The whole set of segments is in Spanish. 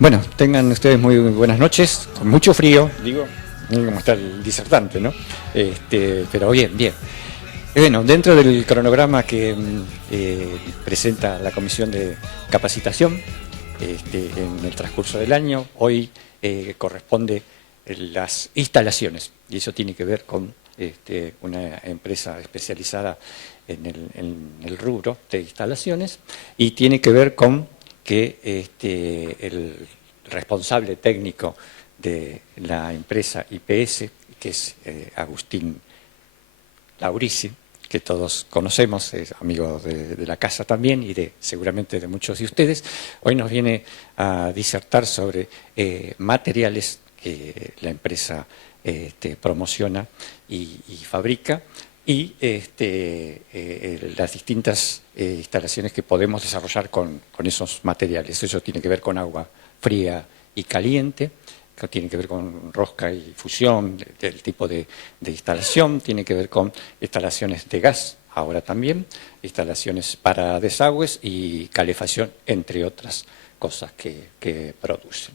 Bueno, tengan ustedes muy buenas noches, con mucho frío, digo, miren cómo está el disertante, ¿no? Pero bien, bien. Bueno, dentro del cronograma que presenta la Comisión de Capacitación en el transcurso del año, hoy corresponde las instalaciones, y eso tiene que ver con una empresa especializada en el rubro de instalaciones, y tiene que ver con que el responsable técnico de la empresa IPS, que es Agustín Laurici, que todos conocemos, es amigo de la casa también y seguramente de muchos de ustedes, hoy nos viene a disertar sobre materiales que la empresa promociona y fabrica, y las distintas instalaciones que podemos desarrollar con esos materiales. Eso tiene que ver con agua fría y caliente, que tiene que ver con rosca y fusión, del tipo de instalación, tiene que ver con instalaciones de gas, ahora también, instalaciones para desagües y calefacción, entre otras cosas que producen.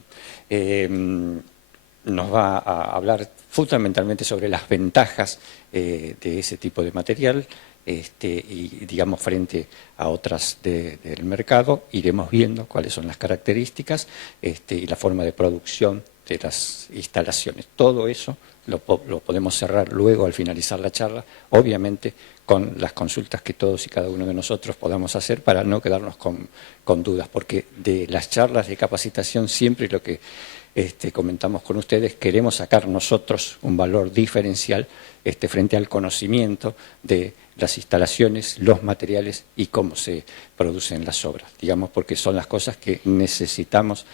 Nos va a hablar fundamentalmente sobre las ventajas de ese tipo de material y, digamos, frente a otras del mercado. Iremos viendo cuáles son las características y la forma de producción de las instalaciones. Todo eso lo podemos cerrar luego al finalizar la charla, obviamente con las consultas que todos y cada uno de nosotros podamos hacer para no quedarnos con dudas, porque de las charlas de capacitación siempre lo que comentamos con ustedes, queremos sacar nosotros un valor diferencial frente al conocimiento de las instalaciones, los materiales y cómo se producen las obras, digamos, porque son las cosas que necesitamos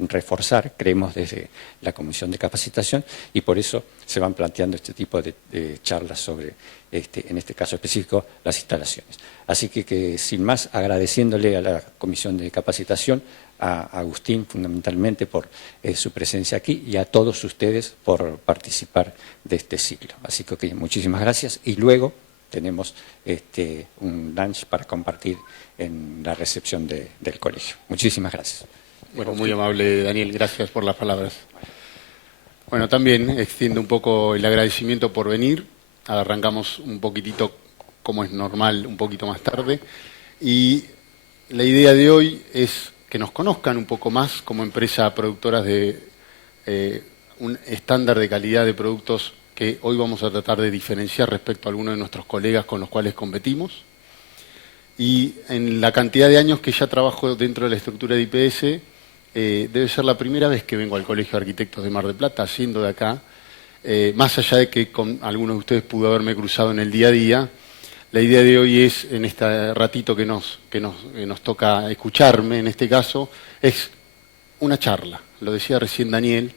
reforzar, creemos desde la Comisión de Capacitación, y por eso se van planteando este tipo de charlas sobre, en este caso específico, las instalaciones. Así que sin más, agradeciéndole a la Comisión de Capacitación, a Agustín fundamentalmente por su presencia aquí y a todos ustedes por participar de este ciclo. Así que muchísimas gracias, y luego tenemos un lunch para compartir en la recepción del colegio. Muchísimas gracias. Bueno, muy amable, Daniel, gracias por las palabras. Bueno, también extiendo un poco el agradecimiento por venir. Arrancamos un poquitito, como es normal, un poquito más tarde, y la idea de hoy es que nos conozcan un poco más como empresa productora de un estándar de calidad de productos que hoy vamos a tratar de diferenciar respecto a algunos de nuestros colegas con los cuales competimos. Y en la cantidad de años que ya trabajo dentro de la estructura de IPS, debe ser la primera vez que vengo al Colegio de Arquitectos de Mar del Plata, siendo de acá. Más allá de que con algunos de ustedes pude haberme cruzado en el día a día, la idea de hoy es, en este ratito que nos toca escucharme, en este caso, es una charla. Lo decía recién Daniel,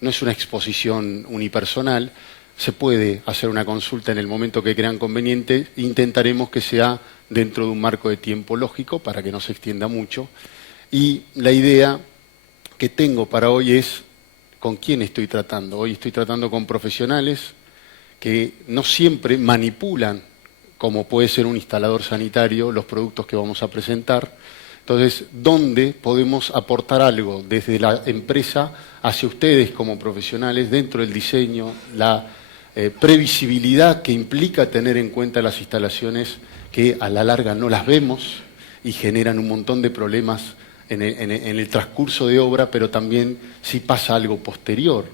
no es una exposición unipersonal, se puede hacer una consulta en el momento que crean conveniente, intentaremos que sea dentro de un marco de tiempo lógico para que no se extienda mucho. Y la idea que tengo para hoy es con quién estoy tratando. Hoy estoy tratando con profesionales que no siempre manipulan, como puede ser un instalador sanitario, los productos que vamos a presentar. Entonces, ¿dónde podemos aportar algo desde la empresa hacia ustedes como profesionales dentro del diseño, la previsibilidad que implica tener en cuenta las instalaciones que a la larga no las vemos y generan un montón de problemas en el transcurso de obra, pero también si pasa algo posterior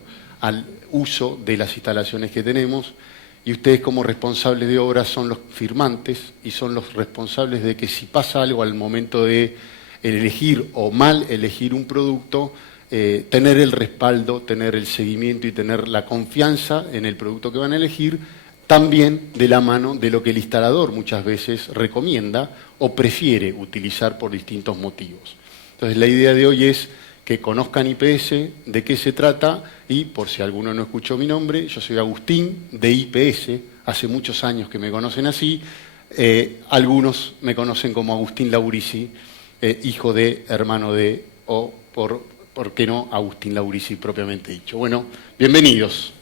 al uso de las instalaciones que tenemos? Y ustedes como responsables de obra son los firmantes y son los responsables de que si pasa algo al momento de elegir o mal elegir un producto, tener el respaldo, tener el seguimiento y tener la confianza en el producto que van a elegir, también de la mano de lo que el instalador muchas veces recomienda o prefiere utilizar por distintos motivos. Entonces la idea de hoy es que conozcan IPS, de qué se trata, y por si alguno no escuchó mi nombre, yo soy Agustín de IPS, hace muchos años que me conocen así, algunos me conocen como Agustín Laurici, hijo de, hermano de, o por qué no, Agustín Laurici propiamente dicho. Bueno, bienvenidos.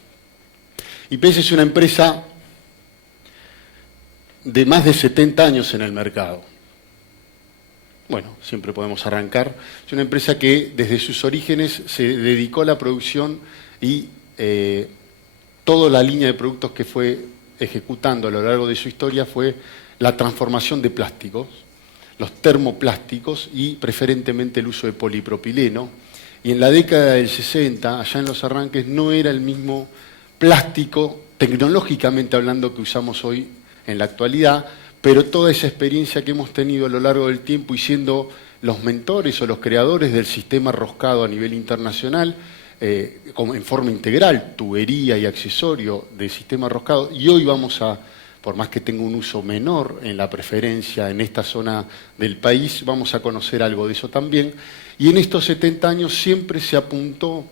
IPS es una empresa de más de 70 años en el mercado. bueno, siempre podemos arrancar. Es una empresa que desde sus orígenes se dedicó a la producción y toda la línea de productos que fue ejecutando a lo largo de su historia fue la transformación de plásticos, los termoplásticos y preferentemente el uso de polipropileno. Y en la década del 60, allá en los arranques, no era el mismo plástico, tecnológicamente hablando, que usamos hoy en la actualidad, pero toda esa experiencia que hemos tenido a lo largo del tiempo y siendo los mentores o los creadores del sistema roscado a nivel internacional, en forma integral, tubería y accesorio del sistema roscado, y hoy vamos a, por más que tenga un uso menor en la preferencia en esta zona del país, vamos a conocer algo de eso también. Y en estos 70 años siempre se apuntó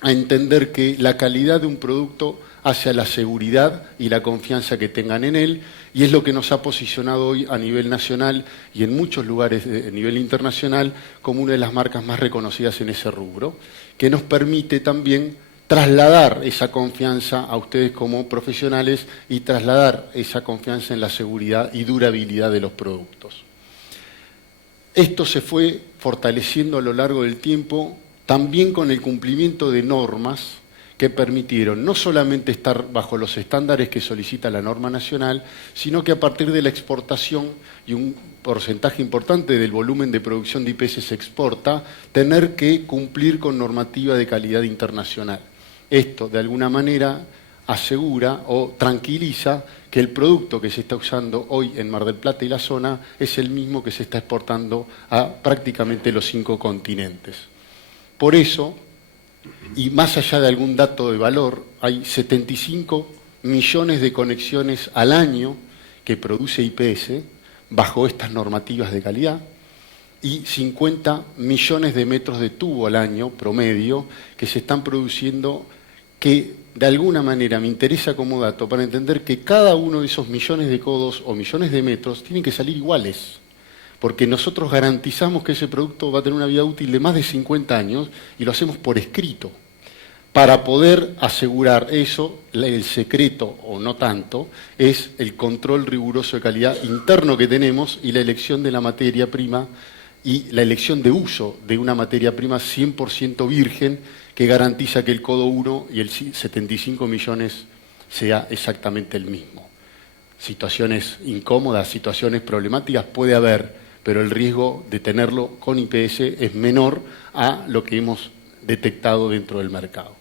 a entender que la calidad de un producto hace a la seguridad y la confianza que tengan en él, y es lo que nos ha posicionado hoy a nivel nacional y en muchos lugares a nivel internacional como una de las marcas más reconocidas en ese rubro, que nos permite también trasladar esa confianza a ustedes como profesionales y trasladar esa confianza en la seguridad y durabilidad de los productos. Esto se fue fortaleciendo a lo largo del tiempo, también con el cumplimiento de normas que permitieron no solamente estar bajo los estándares que solicita la norma nacional, sino que a partir de la exportación y un porcentaje importante del volumen de producción de IPS se exporta, tener que cumplir con normativa de calidad internacional. Esto, de alguna manera, asegura o tranquiliza que el producto que se está usando hoy en Mar del Plata y la zona es el mismo que se está exportando a prácticamente los 5 continentes. Por eso, y más allá de algún dato de valor, hay 75 millones de conexiones al año que produce IPS bajo estas normativas de calidad y 50 millones de metros de tubo al año promedio que se están produciendo, que de alguna manera me interesa como dato para entender que cada uno de esos millones de codos o millones de metros tienen que salir iguales, porque nosotros garantizamos que ese producto va a tener una vida útil de más de 50 años y lo hacemos por escrito. Para poder asegurar eso, el secreto, o no tanto, es el control riguroso de calidad interno que tenemos y la elección de la materia prima y la elección de uso de una materia prima 100% virgen que garantiza que el codo 1 y el 75 millones sea exactamente el mismo. Situaciones incómodas, situaciones problemáticas puede haber, pero el riesgo de tenerlo con IPS es menor a lo que hemos detectado dentro del mercado.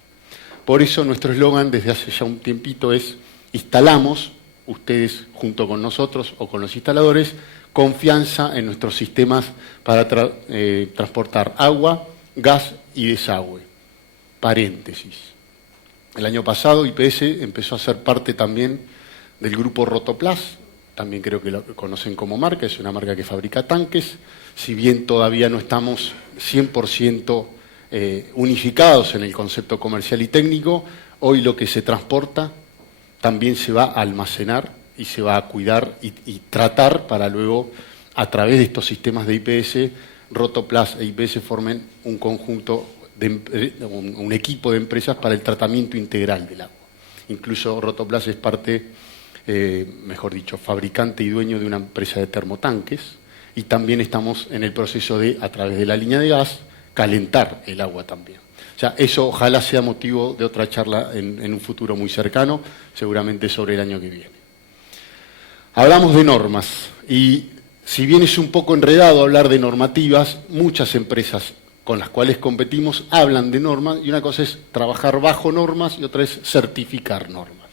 Por eso nuestro eslogan desde hace ya un tiempito es: instalamos, ustedes junto con nosotros o con los instaladores, confianza en nuestros sistemas para transportar agua, gas y desagüe. Paréntesis. El año pasado IPS empezó a ser parte también del grupo Rotoplas, también creo que lo conocen como marca, es una marca que fabrica tanques, si bien todavía no estamos 100% unificados en el concepto comercial y técnico, hoy lo que se transporta también se va a almacenar y se va a cuidar y tratar para luego, a través de estos sistemas de IPS, Rotoplas e IPS formen un conjunto, un equipo de empresas para el tratamiento integral del agua. Incluso Rotoplas es parte, mejor dicho, fabricante y dueño de una empresa de termotanques, y también estamos en el proceso de, a través de la línea de gas, calentar el agua también. O sea, eso ojalá sea motivo de otra charla en un futuro muy cercano, seguramente sobre el año que viene. Hablamos de normas, y si bien es un poco enredado hablar de normativas, muchas empresas con las cuales competimos hablan de normas, y una cosa es trabajar bajo normas y otra es certificar normas.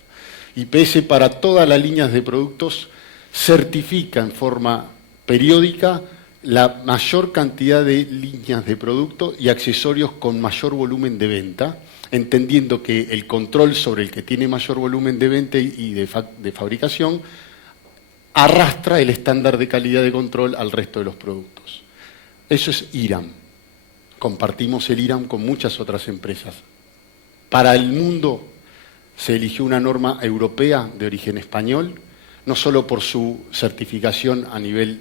IPS para todas las líneas de productos certifica en forma periódica la mayor cantidad de líneas de producto y accesorios con mayor volumen de venta, entendiendo que el control sobre el que tiene mayor volumen de venta y de fabricación arrastra el estándar de calidad de control al resto de los productos. Eso es IRAM. Compartimos el IRAM con muchas otras empresas. Para el mundo se eligió una norma europea de origen español, no solo por su certificación a nivel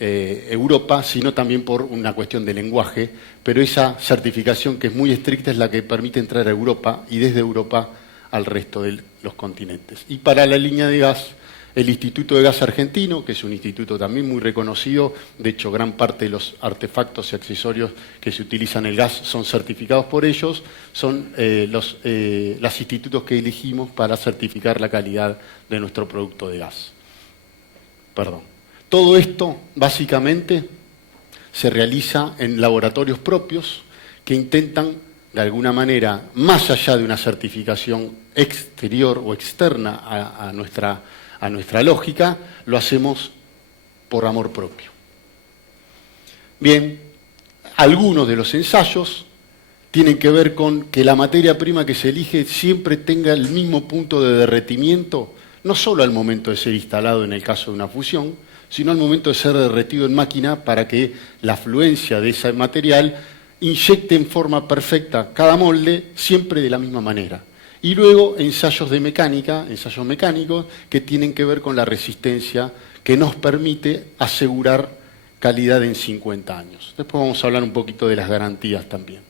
Europa, sino también por una cuestión de lenguaje, pero esa certificación que es muy estricta es la que permite entrar a Europa y desde Europa al resto de los continentes. Y para la línea de gas el Instituto de Gas Argentino, que es un instituto también muy reconocido. De hecho, gran parte de los artefactos y accesorios que se utilizan en el gas son certificados por ellos. Son los institutos que elegimos para certificar la calidad de nuestro producto de gas. Perdón. Todo esto, básicamente, se realiza en laboratorios propios que intentan, de alguna manera, más allá de una certificación exterior o externa a nuestra lógica, lo hacemos por amor propio. Bien, algunos de los ensayos tienen que ver con que la materia prima que se elige siempre tenga el mismo punto de derretimiento, no solo al momento de ser instalado en el caso de una fusión, sino al momento de ser derretido en máquina para que la fluencia de ese material inyecte en forma perfecta cada molde, siempre de la misma manera. Y luego ensayos de mecánica, ensayos mecánicos que tienen que ver con la resistencia que nos permite asegurar calidad en 50 años. Después vamos a hablar un poquito de las garantías también.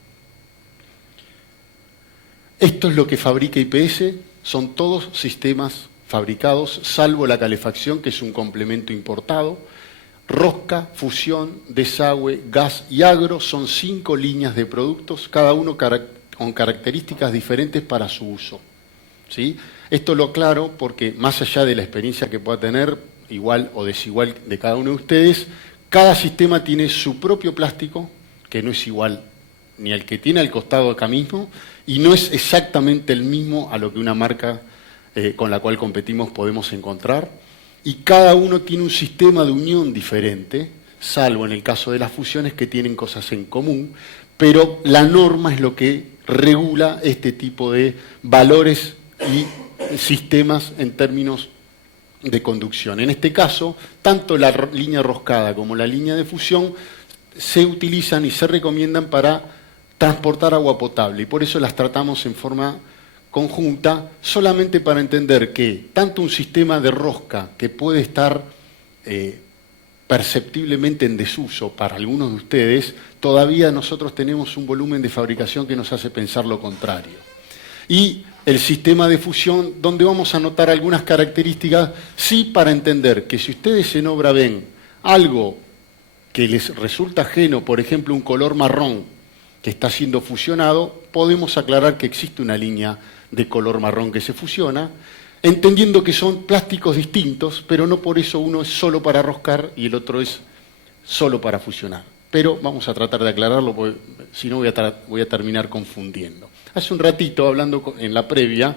Esto es lo que fabrica IPS, son todos sistemas fabricados, salvo la calefacción, que es un complemento importado. Rosca, fusión, desagüe, gas y agro son 5 líneas de productos, cada uno con características diferentes para su uso. ¿Sí? Esto lo aclaro porque, más allá de la experiencia que pueda tener, igual o desigual de cada uno de ustedes, cada sistema tiene su propio plástico, que no es igual ni al que tiene al costado acá mismo, y no es exactamente el mismo a lo que una marca con la cual competimos podemos encontrar, y cada uno tiene un sistema de unión diferente, salvo en el caso de las fusiones que tienen cosas en común, pero la norma es lo que regula este tipo de valores y sistemas en términos de conducción. En este caso, tanto la línea roscada como la línea de fusión se utilizan y se recomiendan para transportar agua potable, y por eso las tratamos en forma conjunta, solamente para entender que tanto un sistema de rosca que puede estar perceptiblemente en desuso para algunos de ustedes, todavía nosotros tenemos un volumen de fabricación que nos hace pensar lo contrario. Y el sistema de fusión, donde vamos a notar algunas características, sí, para entender que si ustedes en obra ven algo que les resulta ajeno, por ejemplo un color marrón que está siendo fusionado, podemos aclarar que existe una línea de color marrón que se fusiona, entendiendo que son plásticos distintos, pero no por eso uno es solo para roscar y el otro es solo para fusionar. Pero vamos a tratar de aclararlo, porque si no voy a terminar confundiendo. Hace un ratito, hablando en la previa,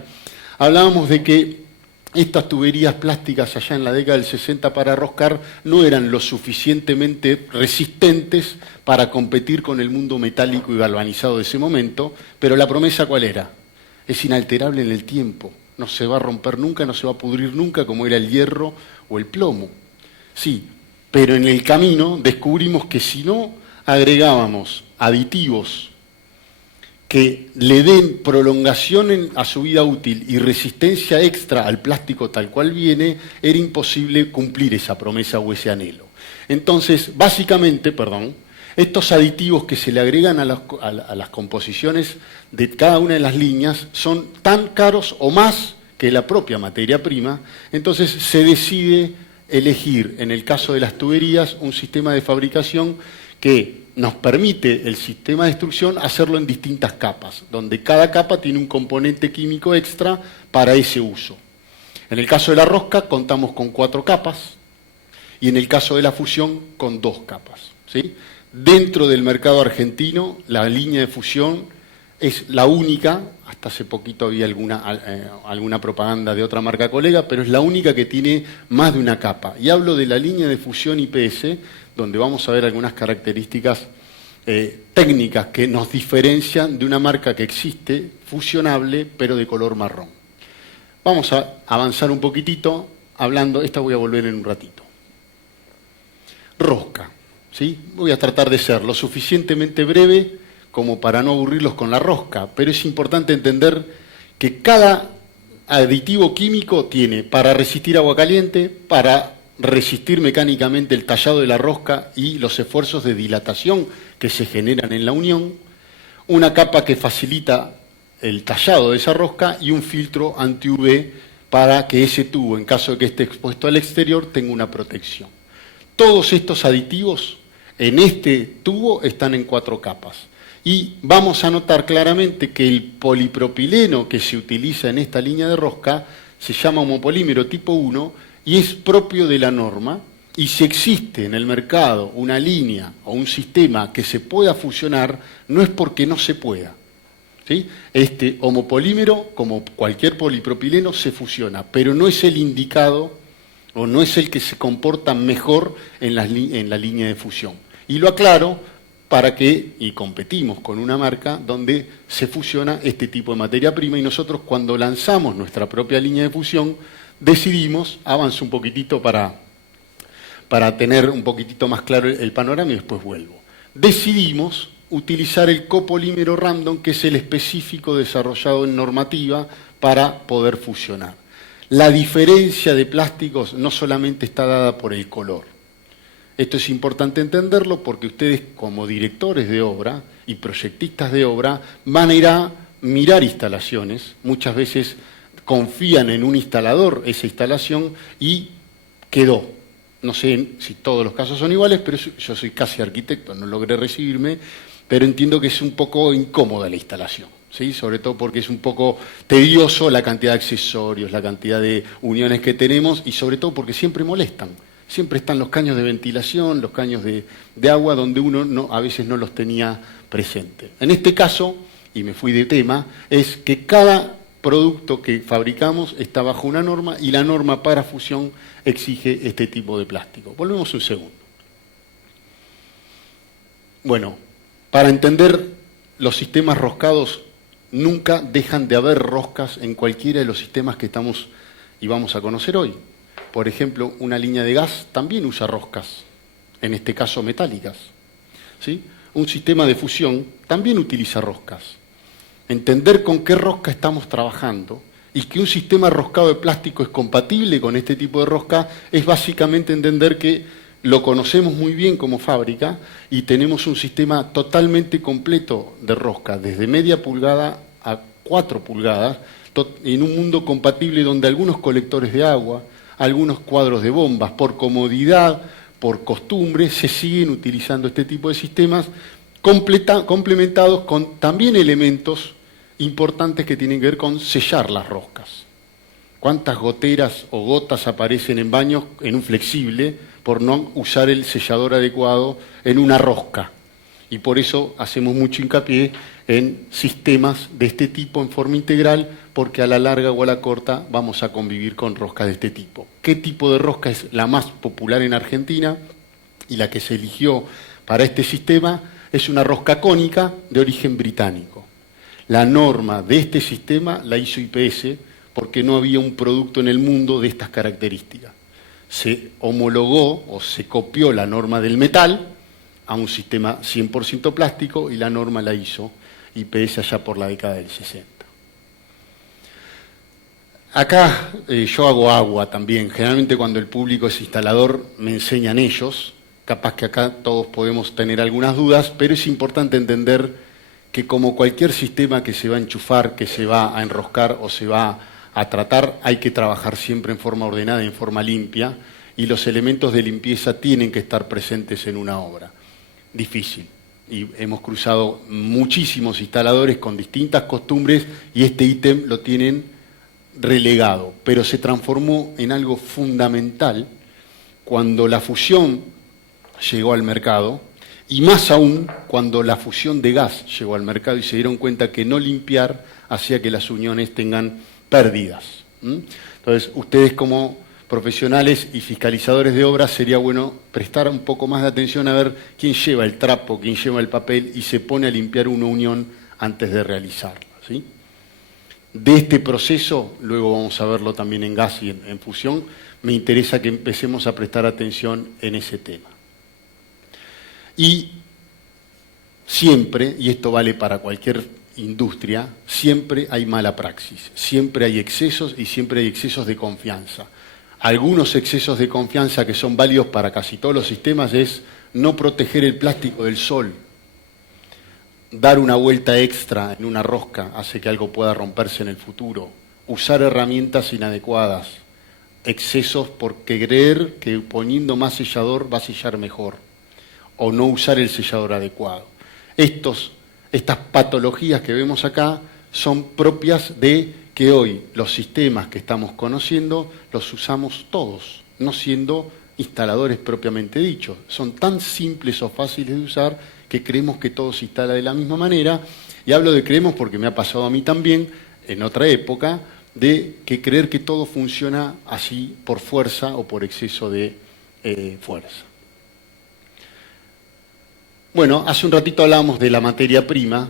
hablábamos de que estas tuberías plásticas allá en la década del 60 para roscar no eran lo suficientemente resistentes para competir con el mundo metálico y galvanizado de ese momento, pero la promesa ¿cuál era? Es inalterable en el tiempo, no se va a romper nunca, no se va a pudrir nunca como era el hierro o el plomo. Sí, pero en el camino descubrimos que si no agregábamos aditivos que le den prolongación a su vida útil y resistencia extra al plástico tal cual viene, era imposible cumplir esa promesa o ese anhelo. Entonces, básicamente, estos aditivos que se le agregan a las composiciones de cada una de las líneas son tan caros o más que la propia materia prima, entonces se decide elegir, en el caso de las tuberías, un sistema de fabricación que nos permite el sistema de extrusión hacerlo en distintas capas, donde cada capa tiene un componente químico extra para ese uso. En el caso de la rosca contamos con 4 capas y en el caso de la fusión con 2 capas, ¿sí? Dentro del mercado argentino, la línea de fusión es la única, hasta hace poquito había alguna propaganda de otra marca colega, pero es la única que tiene más de una capa. Y hablo de la línea de fusión IPS, donde vamos a ver algunas características técnicas que nos diferencian de una marca que existe, fusionable, pero de color marrón. Vamos a avanzar un poquitito hablando, esta voy a volver en un ratito. Rosca. ¿Sí? Voy a tratar de ser lo suficientemente breve como para no aburrirlos con la rosca, pero es importante entender que cada aditivo químico tiene para resistir agua caliente, para resistir mecánicamente el tallado de la rosca y los esfuerzos de dilatación que se generan en la unión, una capa que facilita el tallado de esa rosca y un filtro anti-UV para que ese tubo, en caso de que esté expuesto al exterior, tenga una protección. Todos estos aditivos en este tubo están en 4 capas. Y vamos a notar claramente que el polipropileno que se utiliza en esta línea de rosca se llama homopolímero tipo 1 y es propio de la norma. Y si existe en el mercado una línea o un sistema que se pueda fusionar, no es porque no se pueda. ¿Sí? Este homopolímero, como cualquier polipropileno, se fusiona, pero no es el indicado o no es el que se comporta mejor en la línea de fusión. Y lo aclaro para que, y competimos con una marca donde se fusiona este tipo de materia prima y nosotros cuando lanzamos nuestra propia línea de fusión decidimos, avanzo un poquitito para tener un poquitito más claro el panorama y después vuelvo. Decidimos utilizar el copolímero random, que es el específico desarrollado en normativa para poder fusionar. La diferencia de plásticos no solamente está dada por el color. Esto es importante entenderlo porque ustedes como directores de obra y proyectistas de obra van a ir a mirar instalaciones, muchas veces confían en un instalador esa instalación y quedó. No sé si todos los casos son iguales, pero yo soy casi arquitecto, no logré recibirme, pero entiendo que es un poco incómoda la instalación, ¿sí? Sobre todo porque es un poco tedioso la cantidad de accesorios, la cantidad de uniones que tenemos y sobre todo porque siempre molestan. Siempre están los caños de ventilación, los caños de agua, donde uno a veces no los tenía presente. En este caso, y me fui de tema, es que cada producto que fabricamos está bajo una norma y la norma para fusión exige este tipo de plástico. Volvemos un segundo. Bueno, para entender los sistemas roscados, nunca dejan de haber roscas en cualquiera de los sistemas que estamos y vamos a conocer hoy. Por ejemplo, una línea de gas también usa roscas, en este caso metálicas, ¿sí? Un sistema de fusión también utiliza roscas. Entender con qué rosca estamos trabajando y que un sistema roscado de plástico es compatible con este tipo de rosca es básicamente entender que lo conocemos muy bien como fábrica y tenemos un sistema totalmente completo de rosca, desde media pulgada a 4 pulgadas, en un mundo compatible donde algunos colectores de agua, algunos cuadros de bombas, por comodidad, por costumbre, se siguen utilizando este tipo de sistemas complementados con también elementos importantes que tienen que ver con sellar las roscas. ¿Cuántas goteras o gotas aparecen en baños en un flexible por no usar el sellador adecuado en una rosca? Y por eso hacemos mucho hincapié en sistemas de este tipo en forma integral, porque a la larga o a la corta vamos a convivir con roscas de este tipo. ¿Qué tipo de rosca es la más popular en Argentina y la que se eligió para este sistema? Es una rosca cónica de origen británico. La norma de este sistema la hizo IPS porque no había un producto en el mundo de estas características. Se homologó o se copió la norma del metal a un sistema 100% plástico y la norma la hizo IPS allá por la década del 60. Acá yo hago agua también. Generalmente cuando el público es instalador me enseñan ellos. Capaz que acá todos podemos tener algunas dudas, pero es importante entender que como cualquier sistema que se va a enchufar, que se va a enroscar o se va a tratar, hay que trabajar siempre en forma ordenada y en forma limpia, y los elementos de limpieza tienen que estar presentes en una obra. Difícil. Y hemos cruzado muchísimos instaladores con distintas costumbres y este ítem lo tienen relegado, pero se transformó en algo fundamental cuando la fusión llegó al mercado, y más aún cuando la fusión de gas llegó al mercado y se dieron cuenta que no limpiar hacía que las uniones tengan pérdidas. Entonces, ustedes como profesionales y fiscalizadores de obras sería bueno prestar un poco más de atención a ver quién lleva el trapo, quién lleva el papel y se pone a limpiar una unión antes de realizarla, ¿sí? De este proceso, luego vamos a verlo también en gas y en fusión, me interesa que empecemos a prestar atención en ese tema. Y siempre, y esto vale para cualquier industria, siempre hay mala praxis, siempre hay excesos y siempre hay excesos de confianza. Algunos excesos de confianza que son válidos para casi todos los sistemas es no proteger el plástico del sol. Dar una vuelta extra en una rosca hace que algo pueda romperse en el futuro. usar herramientas inadecuadas, excesos por creer que poniendo más sellador va a sellar mejor, o no usar el sellador adecuado. Estas patologías que vemos acá son propias de que hoy los sistemas que estamos conociendo los usamos todos, no siendo instaladores propiamente dichos. Son tan simples o fáciles de usar que creemos que todo se instala de la misma manera, y hablo de creemos porque me ha pasado a mí también, en otra época, de que creer que todo funciona así por fuerza o por exceso de fuerza. Bueno, hace un ratito hablábamos de la materia prima,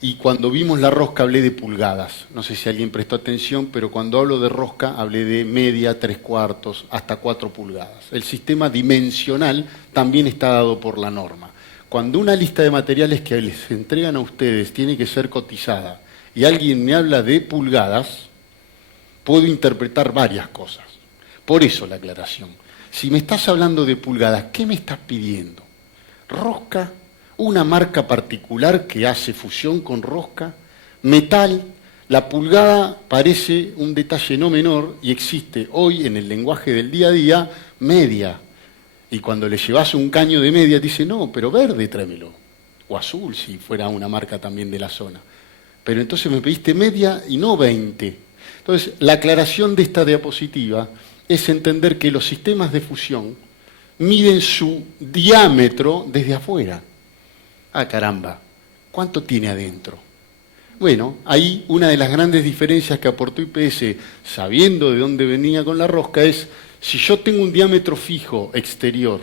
y cuando vimos la rosca hablé de pulgadas. No sé si alguien prestó atención, pero cuando hablo de rosca hablé de media, 3/4, hasta 4 pulgadas. El sistema dimensional también está dado por la norma. Cuando una lista de materiales que les entregan a ustedes tiene que ser cotizada y alguien me habla de pulgadas, puedo interpretar varias cosas. Por eso la aclaración. Si me estás hablando de pulgadas, ¿qué me estás pidiendo? ¿Rosca? ¿Una marca particular que hace fusión con rosca? ¿Metal? La pulgada parece un detalle no menor y existe hoy en el lenguaje del día a día media. Y cuando le llevas un caño de media, te dice, no, pero verde tráemelo. O azul, si fuera una marca también de la zona. Pero entonces me pediste media y no 20. Entonces, la aclaración de esta diapositiva es entender que los sistemas de fusión miden su diámetro desde afuera. Ah, caramba, ¿cuánto tiene adentro? Bueno, ahí una de las grandes diferencias que aportó IPS, sabiendo de dónde venía con la rosca, es si yo tengo un diámetro fijo exterior,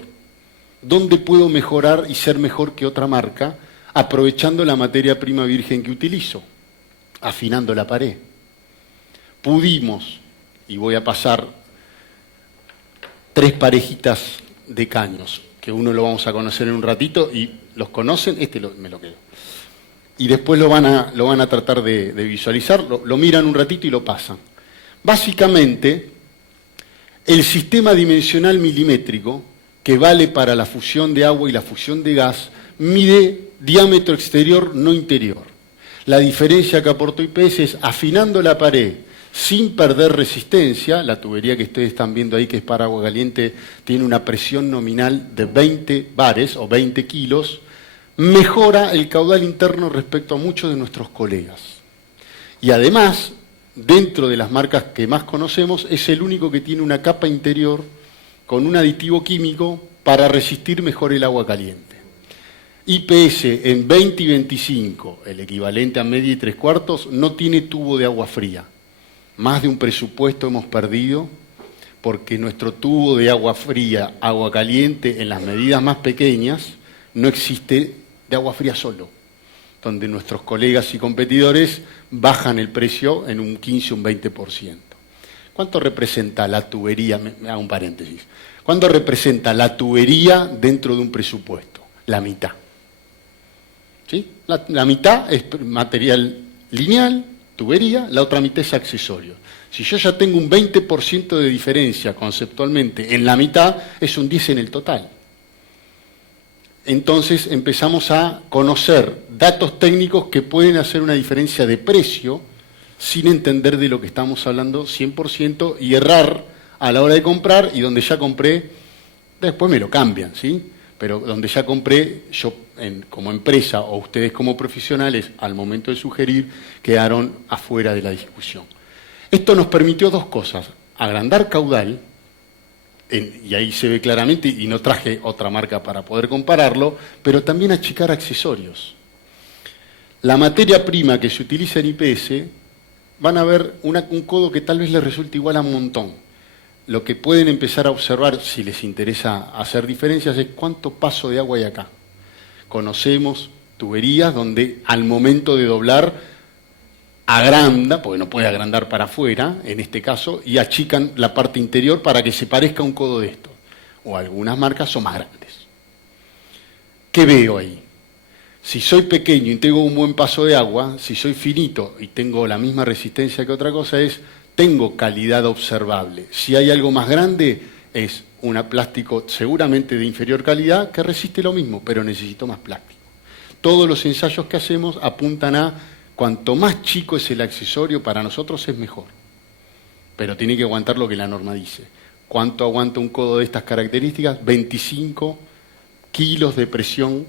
¿dónde puedo mejorar y ser mejor que otra marca? Aprovechando la materia prima virgen que utilizo, afinando la pared. Pudimos, y voy a pasar 3 parejitas de caños, que uno lo vamos a conocer en un ratito, y los conocen, me lo quedo. Y después lo van a tratar de visualizar, lo miran un ratito y lo pasan. Básicamente, el sistema dimensional milimétrico, que vale para la fusión de agua y la fusión de gas, mide diámetro exterior, no interior. La diferencia que aportó IPS es afinando la pared sin perder resistencia. La tubería que ustedes están viendo ahí, que es para agua caliente, tiene una presión nominal de 20 bares o 20 kilos, mejora el caudal interno respecto a muchos de nuestros colegas. Y además, dentro de las marcas que más conocemos, es el único que tiene una capa interior con un aditivo químico para resistir mejor el agua caliente. IPS en 20 y 25, el equivalente a media y 3/4, no tiene tubo de agua fría. Más de un presupuesto hemos perdido porque nuestro tubo de agua fría, agua caliente, en las medidas más pequeñas, no existe de agua fría solo, donde nuestros colegas y competidores bajan el precio en un 15 o un 20%. ¿Cuánto representa la tubería? Me hago un paréntesis. ¿Cuánto representa la tubería dentro de un presupuesto? La mitad. ¿Sí? La mitad es material lineal, tubería, la otra mitad es accesorio. Si yo ya tengo un 20% de diferencia conceptualmente en la mitad, es un 10 en el total. Entonces empezamos a conocer datos técnicos que pueden hacer una diferencia de precio sin entender de lo que estamos hablando 100% y errar a la hora de comprar, y donde ya compré, después me lo cambian, ¿sí? Pero donde ya compré, yo como empresa o ustedes como profesionales, al momento de sugerir, quedaron afuera de la discusión. Esto nos permitió dos cosas: agrandar caudal, y ahí se ve claramente, y no traje otra marca para poder compararlo, pero también achicar accesorios. La materia prima que se utiliza en IPS, van a ver un codo que tal vez les resulte igual a un montón. Lo que pueden empezar a observar, si les interesa hacer diferencias, es cuánto paso de agua hay acá. Conocemos tuberías donde al momento de doblar agranda, porque no puede agrandar para afuera, en este caso, y achican la parte interior para que se parezca a un codo de estos. O algunas marcas son más grandes. ¿Qué veo ahí? Si soy pequeño y tengo un buen paso de agua, si soy finito y tengo la misma resistencia que otra cosa, tengo calidad observable. Si hay algo más grande, es un plástico seguramente de inferior calidad que resiste lo mismo, pero necesito más plástico. Todos los ensayos que hacemos apuntan a Cuanto más chico es el accesorio, para nosotros es mejor. Pero tiene que aguantar lo que la norma dice. ¿Cuánto aguanta un codo de estas características? 25 kilos de presión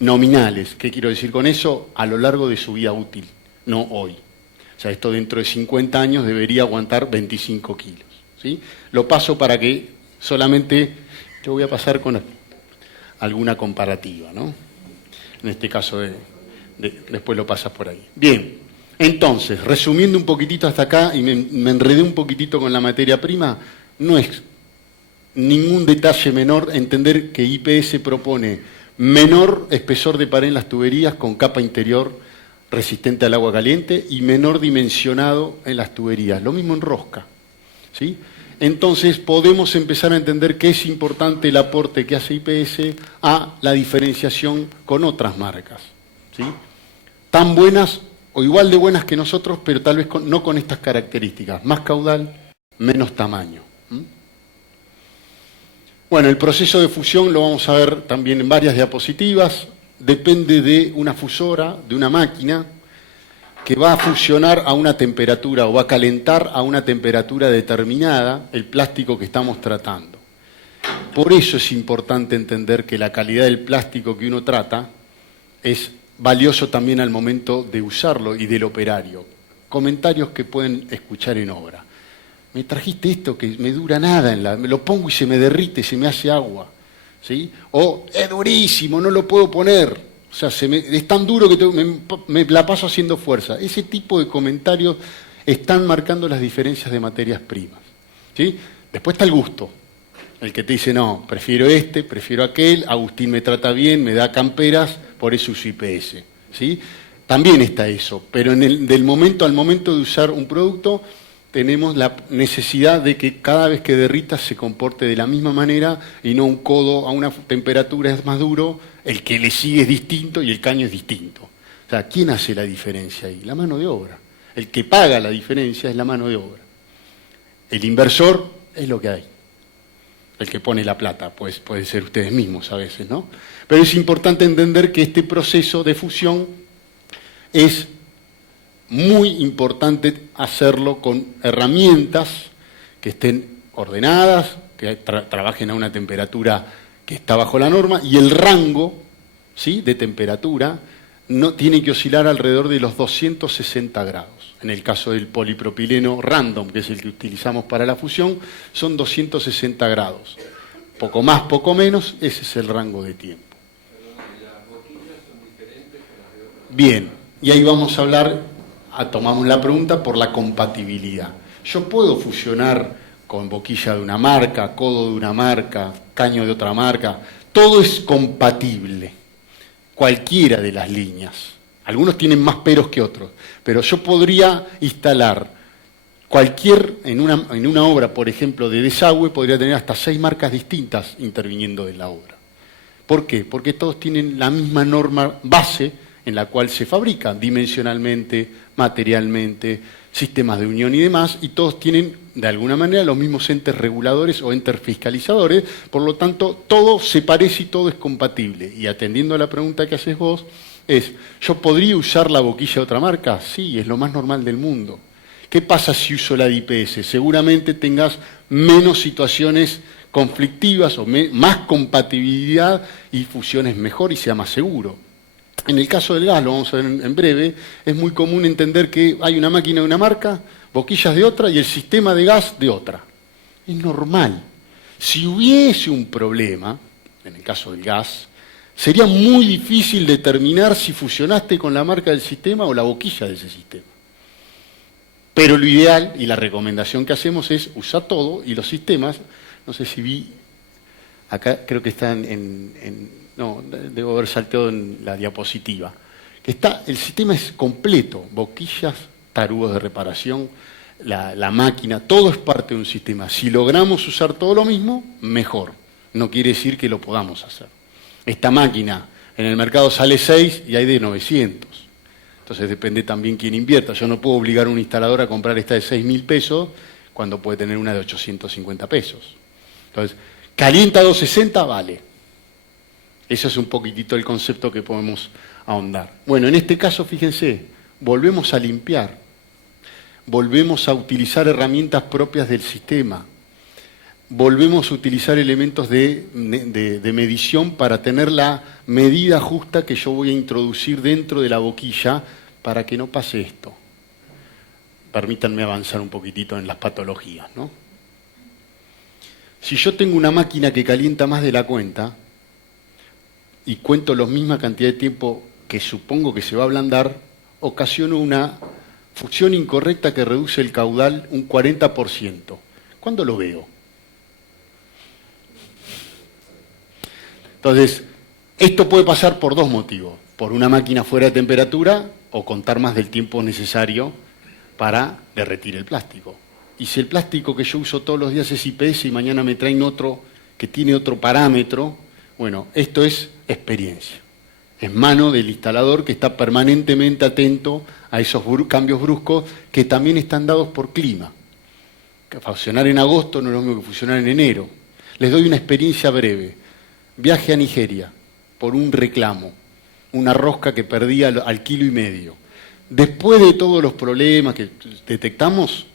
nominales. ¿Qué quiero decir con eso? A lo largo de su vida útil, no hoy. O sea, esto dentro de 50 años debería aguantar 25 kilos. ¿Sí? Lo paso para que solamente, te voy a pasar con alguna comparativa, ¿no? En este caso, después lo pasas por ahí. Bien, entonces, resumiendo un poquitito hasta acá, y me enredé un poquitito con la materia prima, no es ningún detalle menor entender que IPS propone menor espesor de pared en las tuberías con capa interior resistente al agua caliente y menor dimensionado en las tuberías. Lo mismo en rosca, ¿sí? Entonces podemos empezar a entender que es importante el aporte que hace IPS a la diferenciación con otras marcas, ¿sí? Tan buenas o igual de buenas que nosotros, pero tal vez no con estas características. Más caudal, menos tamaño. Bueno, el proceso de fusión lo vamos a ver también en varias diapositivas. Depende de una fusora, de una máquina, que va a fusionar a una temperatura o va a calentar a una temperatura determinada el plástico que estamos tratando. Por eso es importante entender que la calidad del plástico que uno trata es valioso también al momento de usarlo y del operario. Comentarios que pueden escuchar en obra. Me trajiste esto que me dura nada, me lo pongo y se me derrite, se me hace agua, ¿sí? O es durísimo, no lo puedo poner, o sea, es tan duro que me la paso haciendo fuerza. Ese tipo de comentarios están marcando las diferencias de materias primas, ¿sí? Después está el gusto, el que te dice, no, prefiero este, prefiero aquel, Agustín me trata bien, me da camperas, por eso uso IPS, ¿sí? También está eso, pero del momento al momento de usar un producto, tenemos la necesidad de que cada vez que derrita se comporte de la misma manera y no un codo a una temperatura es más duro, el que le sigue es distinto y el caño es distinto. O sea, ¿quién hace la diferencia ahí? La mano de obra. El que paga la diferencia es la mano de obra. El inversor es lo que hay. El que pone la plata, pues puede ser ustedes mismos a veces, ¿no? Pero es importante entender que este proceso de fusión es muy importante hacerlo con herramientas que estén ordenadas, que trabajen a una temperatura que está bajo la norma y el rango, ¿sí?, de temperatura no tiene que oscilar alrededor de los 260 grados. En el caso del polipropileno random, que es el que utilizamos para la fusión, son 260 grados. Poco más, poco menos, ese es el rango de tiempo. Bien, y ahí vamos a hablar. Tomamos la pregunta por la compatibilidad. Yo puedo fusionar con boquilla de una marca, codo de una marca, caño de otra marca. Todo es compatible, cualquiera de las líneas. Algunos tienen más peros que otros, pero yo podría instalar en una obra, por ejemplo, de desagüe, podría tener hasta 6 marcas distintas interviniendo en la obra. ¿Por qué? Porque todos tienen la misma norma base en la cual se fabrican dimensionalmente, materialmente, sistemas de unión y demás, y todos tienen de alguna manera los mismos entes reguladores o entes fiscalizadores, por lo tanto todo se parece y todo es compatible. Y atendiendo a la pregunta que haces vos, ¿yo podría usar la boquilla de otra marca? Sí, es lo más normal del mundo. ¿Qué pasa si uso la de IPS? Seguramente tengas menos situaciones conflictivas o más compatibilidad y fusiones mejor y sea más seguro. En el caso del gas, lo vamos a ver en breve, es muy común entender que hay una máquina de una marca, boquillas de otra y el sistema de gas de otra. Es normal. Si hubiese un problema, en el caso del gas, sería muy difícil determinar si fusionaste con la marca del sistema o la boquilla de ese sistema. Pero lo ideal y la recomendación que hacemos es usar todo y los sistemas, no sé si vi, acá creo que están no, debo haber salteado en la diapositiva, que el sistema es completo, boquillas, tarugos de reparación, la máquina, todo es parte de un sistema. Si logramos usar todo lo mismo, mejor. No quiere decir que lo podamos hacer. Esta máquina en el mercado sale 6 y hay de 900. Entonces depende también quién invierta. Yo no puedo obligar a un instalador a comprar esta de 6.000 pesos cuando puede tener una de 850 pesos. Entonces, calienta 260, vale. Eso es un poquitito el concepto que podemos ahondar. Bueno, en este caso, fíjense, volvemos a limpiar, volvemos a utilizar herramientas propias del sistema, volvemos a utilizar elementos de medición para tener la medida justa que yo voy a introducir dentro de la boquilla para que no pase esto. Permítanme avanzar un poquitito en las patologías, ¿no? Si yo tengo una máquina que calienta más de la cuenta y cuento la misma cantidad de tiempo que supongo que se va a ablandar, ocasiono una fusión incorrecta que reduce el caudal un 40%. ¿Cuándo lo veo? Entonces, esto puede pasar por dos motivos. Por una máquina fuera de temperatura o contar más del tiempo necesario para derretir el plástico. Y si el plástico que yo uso todos los días es IPS y mañana me traen otro que tiene otro parámetro, bueno, esto es experiencia. Es mano del instalador que está permanentemente atento a esos cambios bruscos que también están dados por clima. Que funcionar en agosto no es lo mismo que funcionar en enero. Les doy una experiencia breve. Viaje a Nigeria por un reclamo, una rosca que perdí al kilo y medio. Después de todos los problemas que detectamos,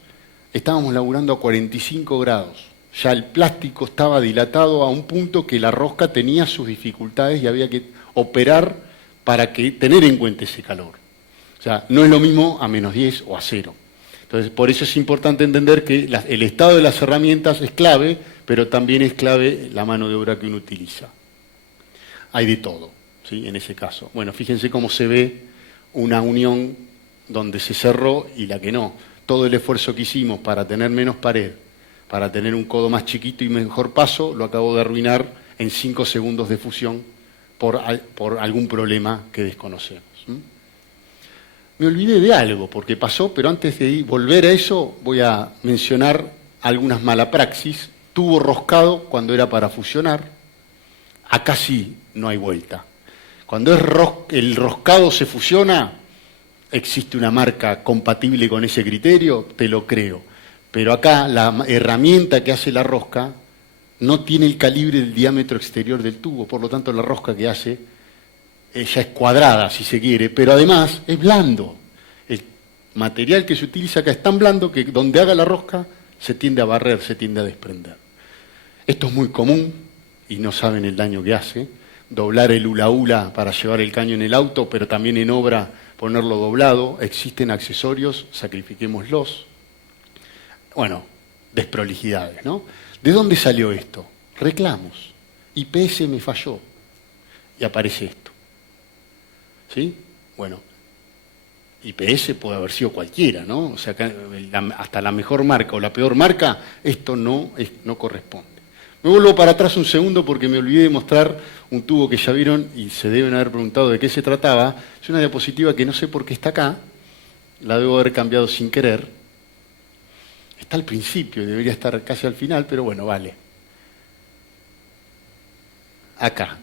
estábamos laburando a 45 grados. Ya el plástico estaba dilatado a un punto que la rosca tenía sus dificultades y había que operar para tener en cuenta ese calor. O sea, no es lo mismo a -10 o a 0. Entonces, por eso es importante entender que el estado de las herramientas es clave, pero también es clave la mano de obra que uno utiliza. Hay de todo, ¿sí? En ese caso. Bueno, fíjense cómo se ve una unión donde se cerró y la que no. Todo el esfuerzo que hicimos para tener menos pared, para tener un codo más chiquito y mejor paso, lo acabo de arruinar en 5 segundos de fusión por algún problema que desconocemos. Me olvidé de algo, porque pasó, pero antes de volver a eso, voy a mencionar algunas malapraxis. Tubo roscado cuando era para fusionar. Acá sí, no hay vuelta. Cuando el roscado se fusiona, existe una marca compatible con ese criterio, te lo creo. Pero acá la herramienta que hace la rosca no tiene el calibre del diámetro exterior del tubo, por lo tanto la rosca que hace ella es cuadrada, si se quiere, pero además es blando. El material que se utiliza acá es tan blando que donde haga la rosca se tiende a barrer, se tiende a desprender. Esto es muy común y no saben el daño que hace. Doblar el hula para llevar el caño en el auto, pero también en obra ponerlo doblado. Existen accesorios, sacrifiquémoslos. Bueno, desprolijidades, ¿no? ¿De dónde salió esto? Reclamos. IPS me falló. Y aparece esto. ¿Sí? Bueno, IPS puede haber sido cualquiera, ¿no? O sea, hasta la mejor marca o la peor marca, esto no corresponde. Me vuelvo para atrás un segundo porque me olvidé de mostrar un tubo que ya vieron y se deben haber preguntado de qué se trataba. Es una diapositiva que no sé por qué está acá, la debo haber cambiado sin querer. Está al principio, debería estar casi al final, pero bueno, vale. Acá.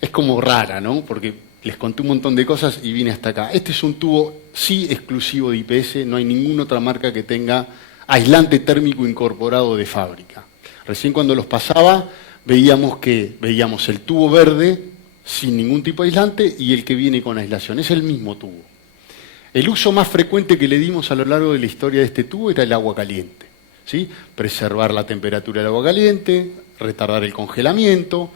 Es como rara, ¿no? Porque les conté un montón de cosas y vine hasta acá. Este es un tubo sí exclusivo de IPS, no hay ninguna otra marca que tenga aislante térmico incorporado de fábrica. Recién cuando los pasaba veíamos el tubo verde sin ningún tipo de aislante y el que viene con aislación. Es el mismo tubo. El uso más frecuente que le dimos a lo largo de la historia de este tubo era el agua caliente, ¿sí? Preservar la temperatura del agua caliente, retardar el congelamiento.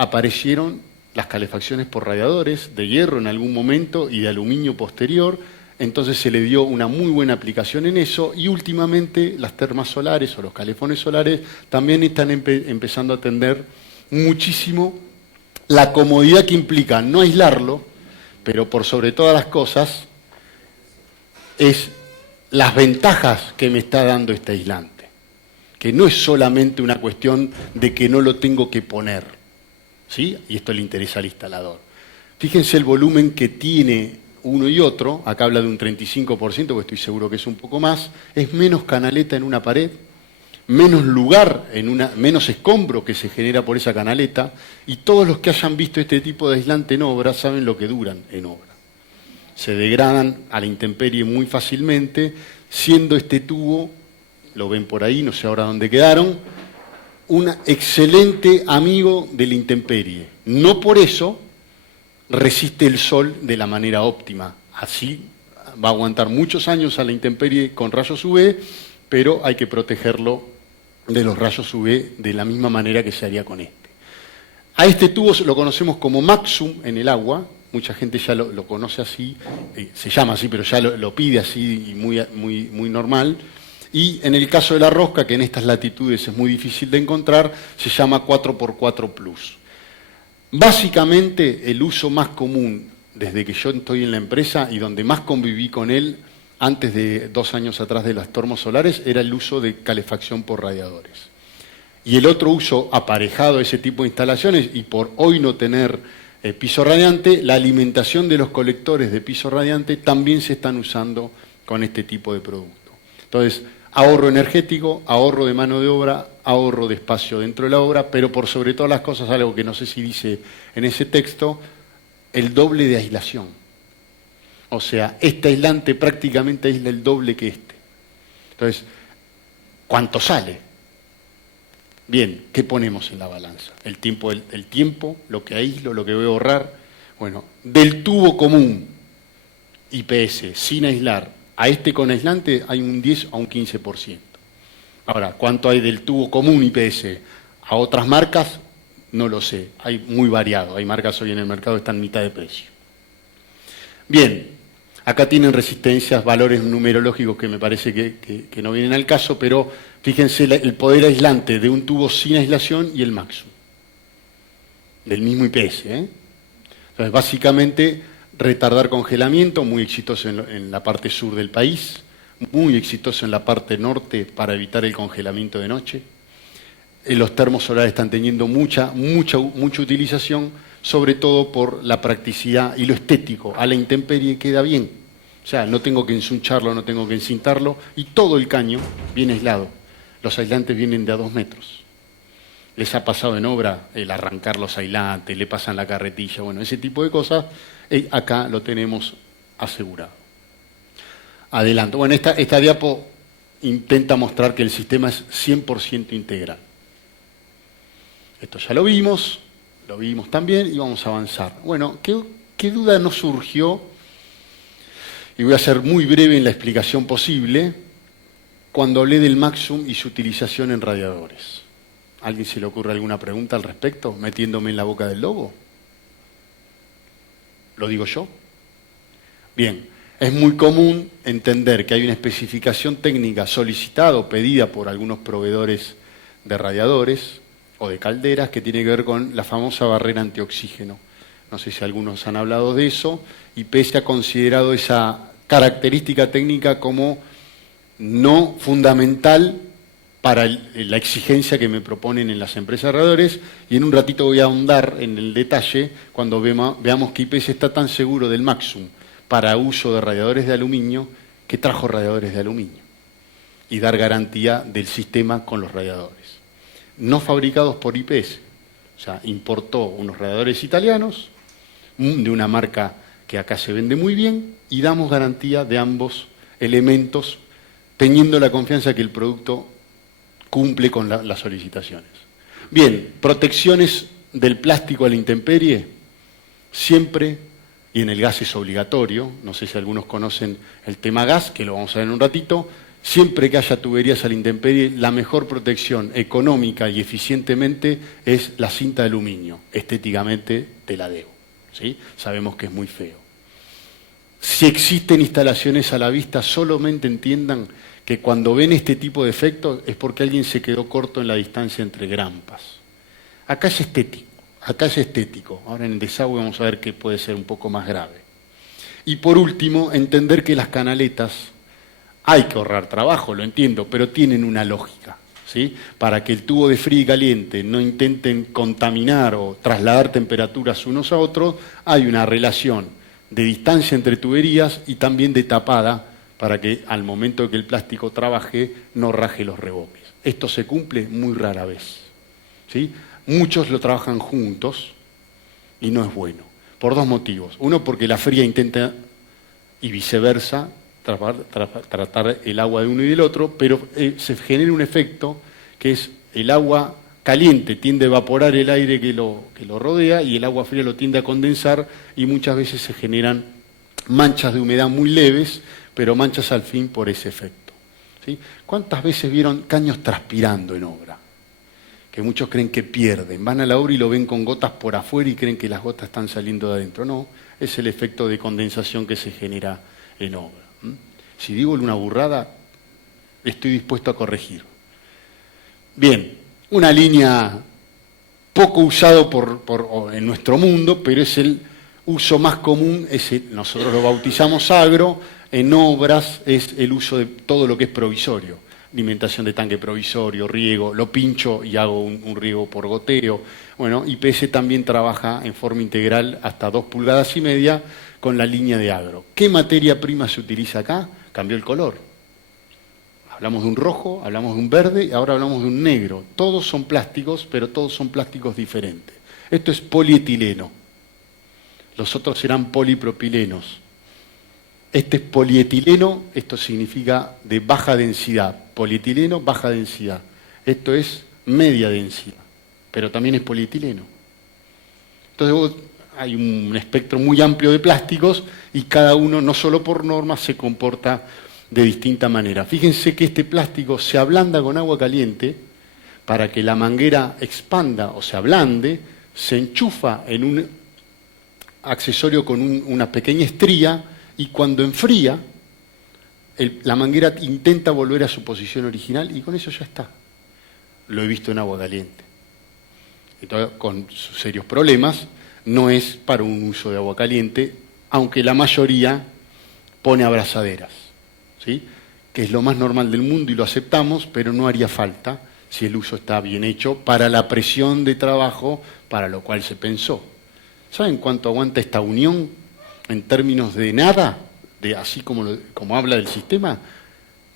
Aparecieron las calefacciones por radiadores de hierro en algún momento y de aluminio posterior, entonces se le dio una muy buena aplicación en eso y últimamente las termas solares o los calefones solares también están empezando a atender muchísimo la comodidad que implica no aislarlo, pero por sobre todas las cosas es las ventajas que me está dando este aislante, que no es solamente una cuestión de que no lo tengo que poner, ¿sí? Y esto le interesa al instalador. Fíjense el volumen que tiene uno y otro, acá habla de un 35%, porque estoy seguro que es un poco más, es menos canaleta en una pared, menos lugar, menos escombro que se genera por esa canaleta, y todos los que hayan visto este tipo de aislante en obra saben lo que duran en obra. Se degradan a la intemperie muy fácilmente, siendo este tubo, lo ven por ahí, no sé ahora dónde quedaron, un excelente amigo de la intemperie. No por eso resiste el sol de la manera óptima. Así va a aguantar muchos años a la intemperie con rayos UV, pero hay que protegerlo de los rayos UV de la misma manera que se haría con este. A este tubo lo conocemos como Maxum en el agua, mucha gente ya lo conoce así, se llama así, pero ya lo pide así y muy normal. Y en el caso de la rosca, que en estas latitudes es muy difícil de encontrar, se llama 4x4 Plus. Básicamente el uso más común desde que yo estoy en la empresa y donde más conviví con él antes de 2 años atrás de las termosolares era el uso de calefacción por radiadores. Y el otro uso aparejado a ese tipo de instalaciones, y por hoy no tener piso radiante, la alimentación de los colectores de piso radiante también se están usando con este tipo de producto. Entonces, ahorro energético, ahorro de mano de obra, ahorro de espacio dentro de la obra, pero por sobre todas las cosas, algo que no sé si dice en ese texto, el doble de aislación. O sea, este aislante prácticamente aísla el doble que este. Entonces, ¿cuánto sale? Bien, ¿qué ponemos en la balanza? El tiempo, lo que aíslo, lo que voy a ahorrar. Bueno, del tubo común IPS sin aislar a este con aislante hay un 10 a un 15%. Ahora, ¿cuánto hay del tubo común IPS a otras marcas? No lo sé, hay muy variado. Hay marcas hoy en el mercado que están a mitad de precio. Bien, acá tienen resistencias, valores numerológicos que me parece que no vienen al caso, pero fíjense el poder aislante de un tubo sin aislación y el Maxum, del mismo IPS. Entonces, básicamente, retardar congelamiento, muy exitoso en la parte sur del país, muy exitoso en la parte norte para evitar el congelamiento de noche. Los termosolares están teniendo mucha utilización, sobre todo por la practicidad y lo estético. A la intemperie queda bien. O sea, no tengo que ensuncharlo, no tengo que encintarlo, y todo el caño viene aislado. Los aislantes vienen de a 2 metros. Les ha pasado en obra el arrancar los aislantes, le pasan la carretilla, bueno, ese tipo de cosas, acá lo tenemos asegurado. Adelanto. Bueno, esta diapo intenta mostrar que el sistema es 100% integral. Esto ya lo vimos también y vamos a avanzar. Bueno, ¿qué duda nos surgió? Y voy a ser muy breve en la explicación posible, cuando hablé del Maxum y su utilización en radiadores. ¿A alguien se le ocurre alguna pregunta al respecto, metiéndome en la boca del lobo? ¿Lo digo yo? Bien, es muy común entender que hay una especificación técnica solicitada o pedida por algunos proveedores de radiadores o de calderas que tiene que ver con la famosa barrera antioxígeno. No sé si algunos han hablado de eso, y PESE ha considerado esa característica técnica como no fundamental para la exigencia que me proponen en las empresas de radiadores, y en un ratito voy a ahondar en el detalle cuando veamos que IPS está tan seguro del Maxum para uso de radiadores de aluminio que trajo radiadores de aluminio y dar garantía del sistema con los radiadores. No fabricados por IPS, o sea, importó unos radiadores italianos de una marca que acá se vende muy bien y damos garantía de ambos elementos teniendo la confianza que el producto cumple con las solicitaciones. Bien, protecciones del plástico a la intemperie, siempre, y en el gas es obligatorio, no sé si algunos conocen el tema gas, que lo vamos a ver en un ratito, siempre que haya tuberías a la intemperie, la mejor protección económica y eficientemente es la cinta de aluminio. Estéticamente te la debo, ¿sí? Sabemos que es muy feo. Si existen instalaciones a la vista, solamente entiendan que cuando ven este tipo de efectos es porque alguien se quedó corto en la distancia entre grampas. Acá es estético. Ahora en el desagüe vamos a ver que puede ser un poco más grave. Y por último, entender que las canaletas hay que ahorrar trabajo, lo entiendo, pero tienen una lógica, ¿sí? Para que el tubo de frío y caliente no intenten contaminar o trasladar temperaturas unos a otros, hay una relación de distancia entre tuberías y también de tapada para que al momento de que el plástico trabaje no raje los reboques. Esto se cumple muy rara vez, ¿sí? Muchos lo trabajan juntos y no es bueno, por 2 motivos. Uno, porque la fría intenta, y viceversa, tratar el agua de uno y del otro, pero se genera un efecto que es el agua caliente tiende a evaporar el aire que lo rodea y el agua fría lo tiende a condensar y muchas veces se generan manchas de humedad muy leves, pero manchas al fin por ese efecto. ¿Sí? ¿Cuántas veces vieron caños transpirando en obra? Que muchos creen que pierden. Van a la obra y lo ven con gotas por afuera y creen que las gotas están saliendo de adentro. No, es el efecto de condensación que se genera en obra. Si digo una burrada, estoy dispuesto a corregir. Bien, una línea poco usado en nuestro mundo, pero es el uso más común, nosotros lo bautizamos agro, en obras es el uso de todo lo que es provisorio. Alimentación de tanque provisorio, riego, lo pincho y hago un riego por goteo. Bueno, IPS también trabaja en forma integral hasta 2,5 pulgadas con la línea de agro. ¿Qué materia prima se utiliza acá? Cambió el color. Hablamos de un rojo, hablamos de un verde y ahora hablamos de un negro. Todos son plásticos, pero todos son plásticos diferentes. Esto es polietileno. Los otros serán polipropilenos. Este es polietileno, esto significa de baja densidad. Polietileno, baja densidad. Esto es media densidad, pero también es polietileno. Entonces hay un espectro muy amplio de plásticos y cada uno, no solo por norma, se comporta de distinta manera. Fíjense que este plástico se ablanda con agua caliente para que la manguera expanda o se ablande, se enchufa en un accesorio con una pequeña estría y cuando enfría, la manguera intenta volver a su posición original y con eso ya está. Lo he visto en agua caliente. Entonces, con sus serios problemas, no es para un uso de agua caliente, aunque la mayoría pone abrazaderas, ¿sí? Que es lo más normal del mundo y lo aceptamos, pero no haría falta si el uso está bien hecho para la presión de trabajo para lo cual se pensó. ¿Saben cuánto aguanta esta unión en términos de nada? Así como habla del sistema,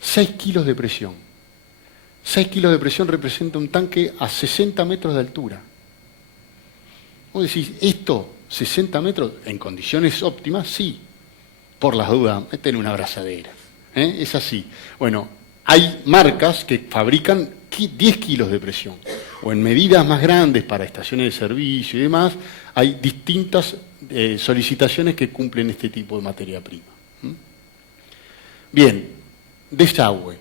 6 kilos de presión. 6 kilos de presión representa un tanque a 60 metros de altura. Vos decís, ¿esto 60 metros en condiciones óptimas? Sí. Por las dudas, métele una abrazadera. Es así. Bueno, hay marcas que fabrican 10 kilos de presión. O en medidas más grandes para estaciones de servicio y demás, hay distintas solicitaciones que cumplen este tipo de materia prima. Bien, desagüe.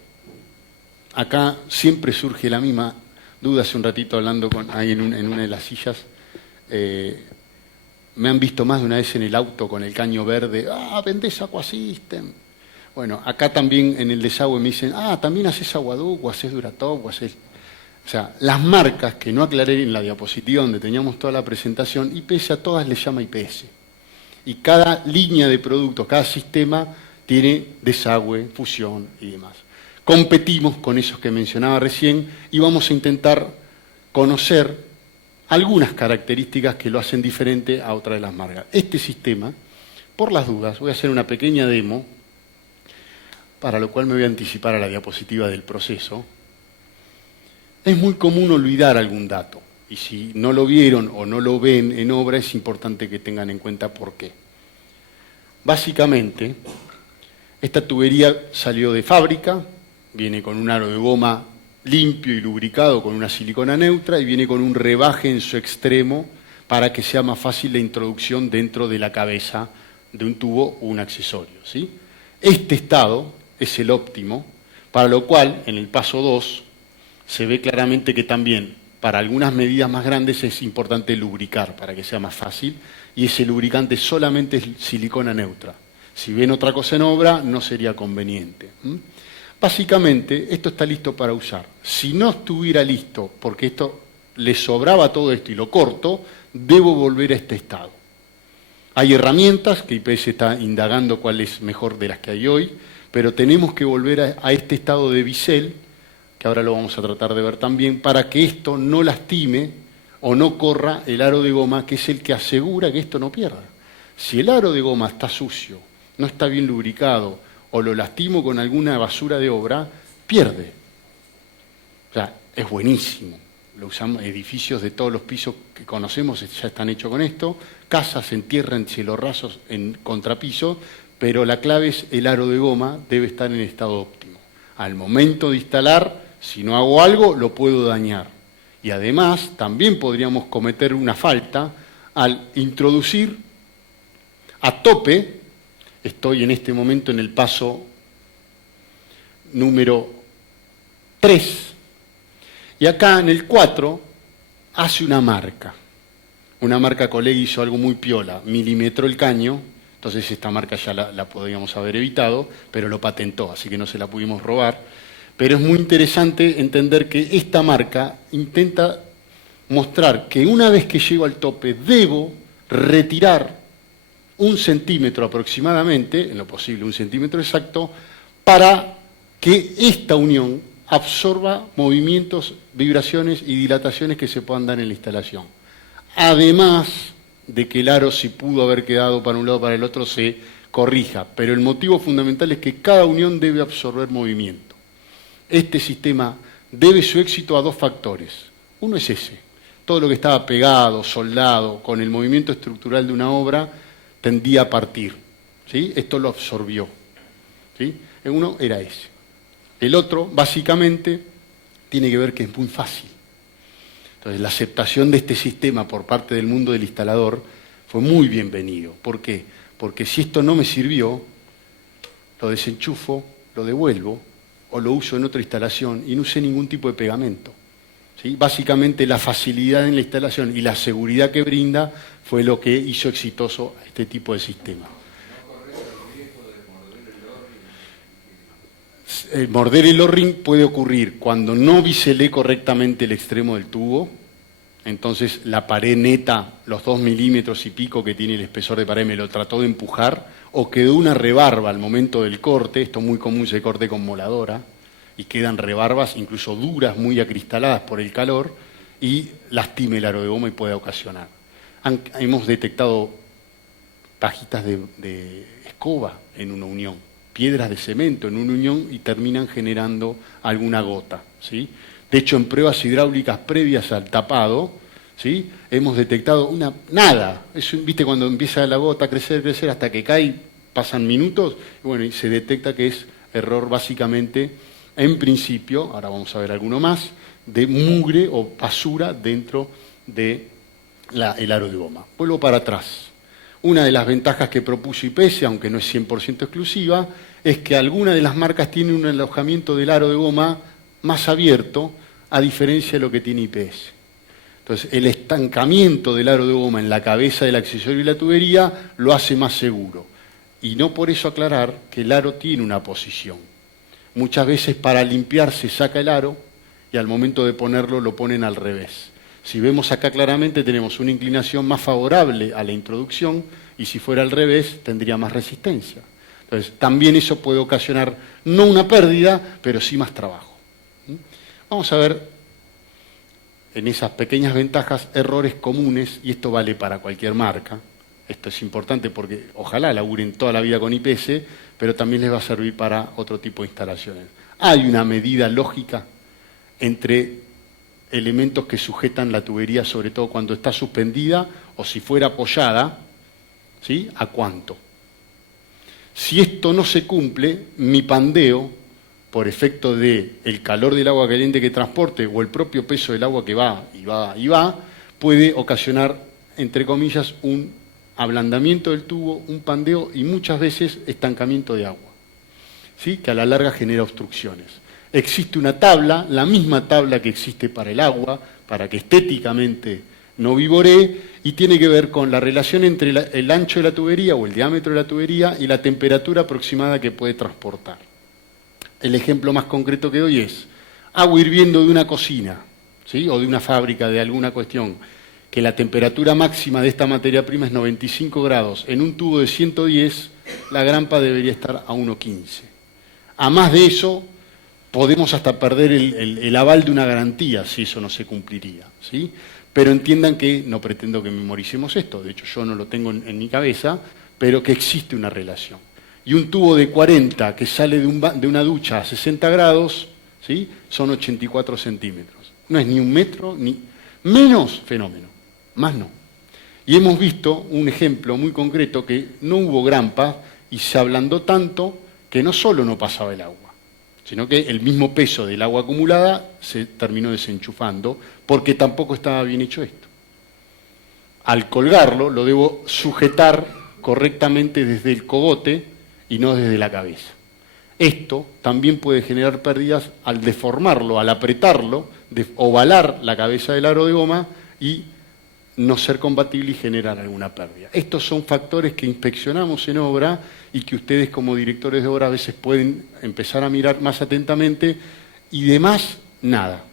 Acá siempre surge la misma duda. Hace un ratito hablando ahí en una de las sillas, me han visto más de una vez en el auto con el caño verde, vendés Aquasystem. Bueno, acá también en el desagüe me dicen, también haces Aguaduc, o haces Duratop, o haces... O sea, las marcas que no aclaré en la diapositiva donde teníamos toda la presentación, IPS a todas les llama IPS. Y cada línea de productos, cada sistema tiene desagüe, fusión y demás. Competimos con esos que mencionaba recién y vamos a intentar conocer algunas características que lo hacen diferente a otra de las marcas. Este sistema, por las dudas, voy a hacer una pequeña demo, para lo cual me voy a anticipar a la diapositiva del proceso. Es muy común olvidar algún dato, y si no lo vieron o no lo ven en obra, es importante que tengan en cuenta por qué. Básicamente, esta tubería salió de fábrica, viene con un aro de goma limpio y lubricado con una silicona neutra y viene con un rebaje en su extremo para que sea más fácil la introducción dentro de la cabeza de un tubo o un accesorio, ¿sí? Este estado es el óptimo, para lo cual en el paso 2 se ve claramente que también para algunas medidas más grandes es importante lubricar para que sea más fácil y ese lubricante solamente es silicona neutra. Si ven otra cosa en obra no sería conveniente. Básicamente esto está listo para usar. Si no estuviera listo porque esto le sobraba todo esto y lo corto, debo volver a este estado. Hay herramientas que IPS está indagando cuál es mejor de las que hay hoy, pero tenemos que volver a este estado de bisel, que ahora lo vamos a tratar de ver también, para que esto no lastime o no corra el aro de goma, que es el que asegura que esto no pierda. Si el aro de goma está sucio, no está bien lubricado, o lo lastimo con alguna basura de obra, pierde. O sea, es buenísimo. Lo usamos, edificios de todos los pisos que conocemos ya están hechos con esto, casas en tierra, en cielo rasos, en contrapiso, pero la clave es el aro de goma debe estar en estado óptimo. Al momento de instalar, si no hago algo, lo puedo dañar. Y además también podríamos cometer una falta al introducir a tope, estoy en este momento en el paso número 3, y acá en el 4 hace una marca. Una marca Colleghi hizo algo muy piola, milimetró el caño, entonces esta marca ya la podríamos haber evitado, pero lo patentó, así que no se la pudimos robar. Pero es muy interesante entender que esta marca intenta mostrar que una vez que llego al tope debo retirar 1 centímetro aproximadamente, en lo posible 1 centímetro exacto, para que esta unión absorba movimientos, vibraciones y dilataciones que se puedan dar en la instalación. Además de que el aro, si pudo haber quedado para un lado o para el otro, se corrija. Pero el motivo fundamental es que cada unión debe absorber movimiento. Este sistema debe su éxito a 2 factores. Uno es ese. Todo lo que estaba pegado, soldado, con el movimiento estructural de una obra, tendía a partir. ¿Sí? Esto lo absorbió. ¿Sí? Uno era ese. El otro, básicamente, tiene que ver que es muy fácil. Entonces, la aceptación de este sistema por parte del mundo del instalador fue muy bienvenido. ¿Por qué? Porque si esto no me sirvió, lo desenchufo, lo devuelvo, o lo uso en otra instalación y no usé ningún tipo de pegamento. ¿Sí? Básicamente la facilidad en la instalación y la seguridad que brinda fue lo que hizo exitoso a este tipo de sistema. El morder el O-ring puede ocurrir cuando no biselé correctamente el extremo del tubo, entonces la pared neta, los 2 milímetros y pico que tiene el espesor de pared, me lo trató de empujar, o quedó una rebarba al momento del corte, esto es muy común, se corte con moladora, y quedan rebarbas incluso duras, muy acristaladas por el calor, y lastime el aro de goma y puede ocasionar. Hemos detectado pajitas de escoba en una unión, piedras de cemento en una unión y terminan generando alguna gota, ¿sí? De hecho, en pruebas hidráulicas previas al tapado, ¿sí? Hemos detectado nada. Eso, ¿viste? Cuando empieza la gota a crecer, hasta que cae, pasan minutos, y bueno, y se detecta que es error básicamente, en principio, ahora vamos a ver alguno más, de mugre o basura dentro del aro de goma. Vuelvo para atrás. Una de las ventajas que propuso IPS, aunque no es 100% exclusiva, es que algunas de las marcas tienen un alojamiento del aro de goma más abierto, a diferencia de lo que tiene IPS. Entonces, el estancamiento del aro de goma en la cabeza del accesorio y la tubería lo hace más seguro. Y no por eso aclarar que el aro tiene una posición. Muchas veces para limpiar se saca el aro y al momento de ponerlo lo ponen al revés. Si vemos acá claramente tenemos una inclinación más favorable a la introducción y si fuera al revés tendría más resistencia. Entonces, también eso puede ocasionar no una pérdida, pero sí más trabajo. Vamos a ver en esas pequeñas ventajas errores comunes, y esto vale para cualquier marca. Esto es importante porque ojalá laburen toda la vida con IPS, pero también les va a servir para otro tipo de instalaciones. Hay una medida lógica entre elementos que sujetan la tubería, sobre todo cuando está suspendida o si fuera apoyada, ¿sí? ¿A cuánto? Si esto no se cumple, mi pandeo, por efecto del calor del agua caliente que transporte o el propio peso del agua que va, puede ocasionar, entre comillas, un ablandamiento del tubo, un pandeo y muchas veces estancamiento de agua, ¿sí? Que a la larga genera obstrucciones. Existe una tabla, la misma tabla que existe para el agua, para que estéticamente no vivoree, y tiene que ver con la relación entre el ancho de la tubería o el diámetro de la tubería y la temperatura aproximada que puede transportar. El ejemplo más concreto que doy es agua hirviendo de una cocina, ¿sí? O de una fábrica de alguna cuestión, que la temperatura máxima de esta materia prima es 95 grados. En un tubo de 110, la grampa debería estar a 1,15. A más de eso, podemos hasta perder el aval de una garantía si eso no se cumpliría, ¿sí? Pero entiendan que no pretendo que memoricemos esto, de hecho yo no lo tengo en mi cabeza, pero que existe una relación. Y un tubo de 40 que sale de una ducha a 60 grados, ¿sí? Son 84 centímetros. No es ni 1 metro, ni menos fenómeno, más no. Y hemos visto un ejemplo muy concreto que no hubo grampa y se ablandó tanto que no solo no pasaba el agua, sino que el mismo peso del agua acumulada se terminó desenchufando porque tampoco estaba bien hecho esto. Al colgarlo lo debo sujetar correctamente desde el cogote y no desde la cabeza. Esto también puede generar pérdidas al deformarlo, al apretarlo, ovalar la cabeza del aro de goma y no ser compatible y generar alguna pérdida. Estos son factores que inspeccionamos en obra y que ustedes como directores de obra a veces pueden empezar a mirar más atentamente, y de más, nada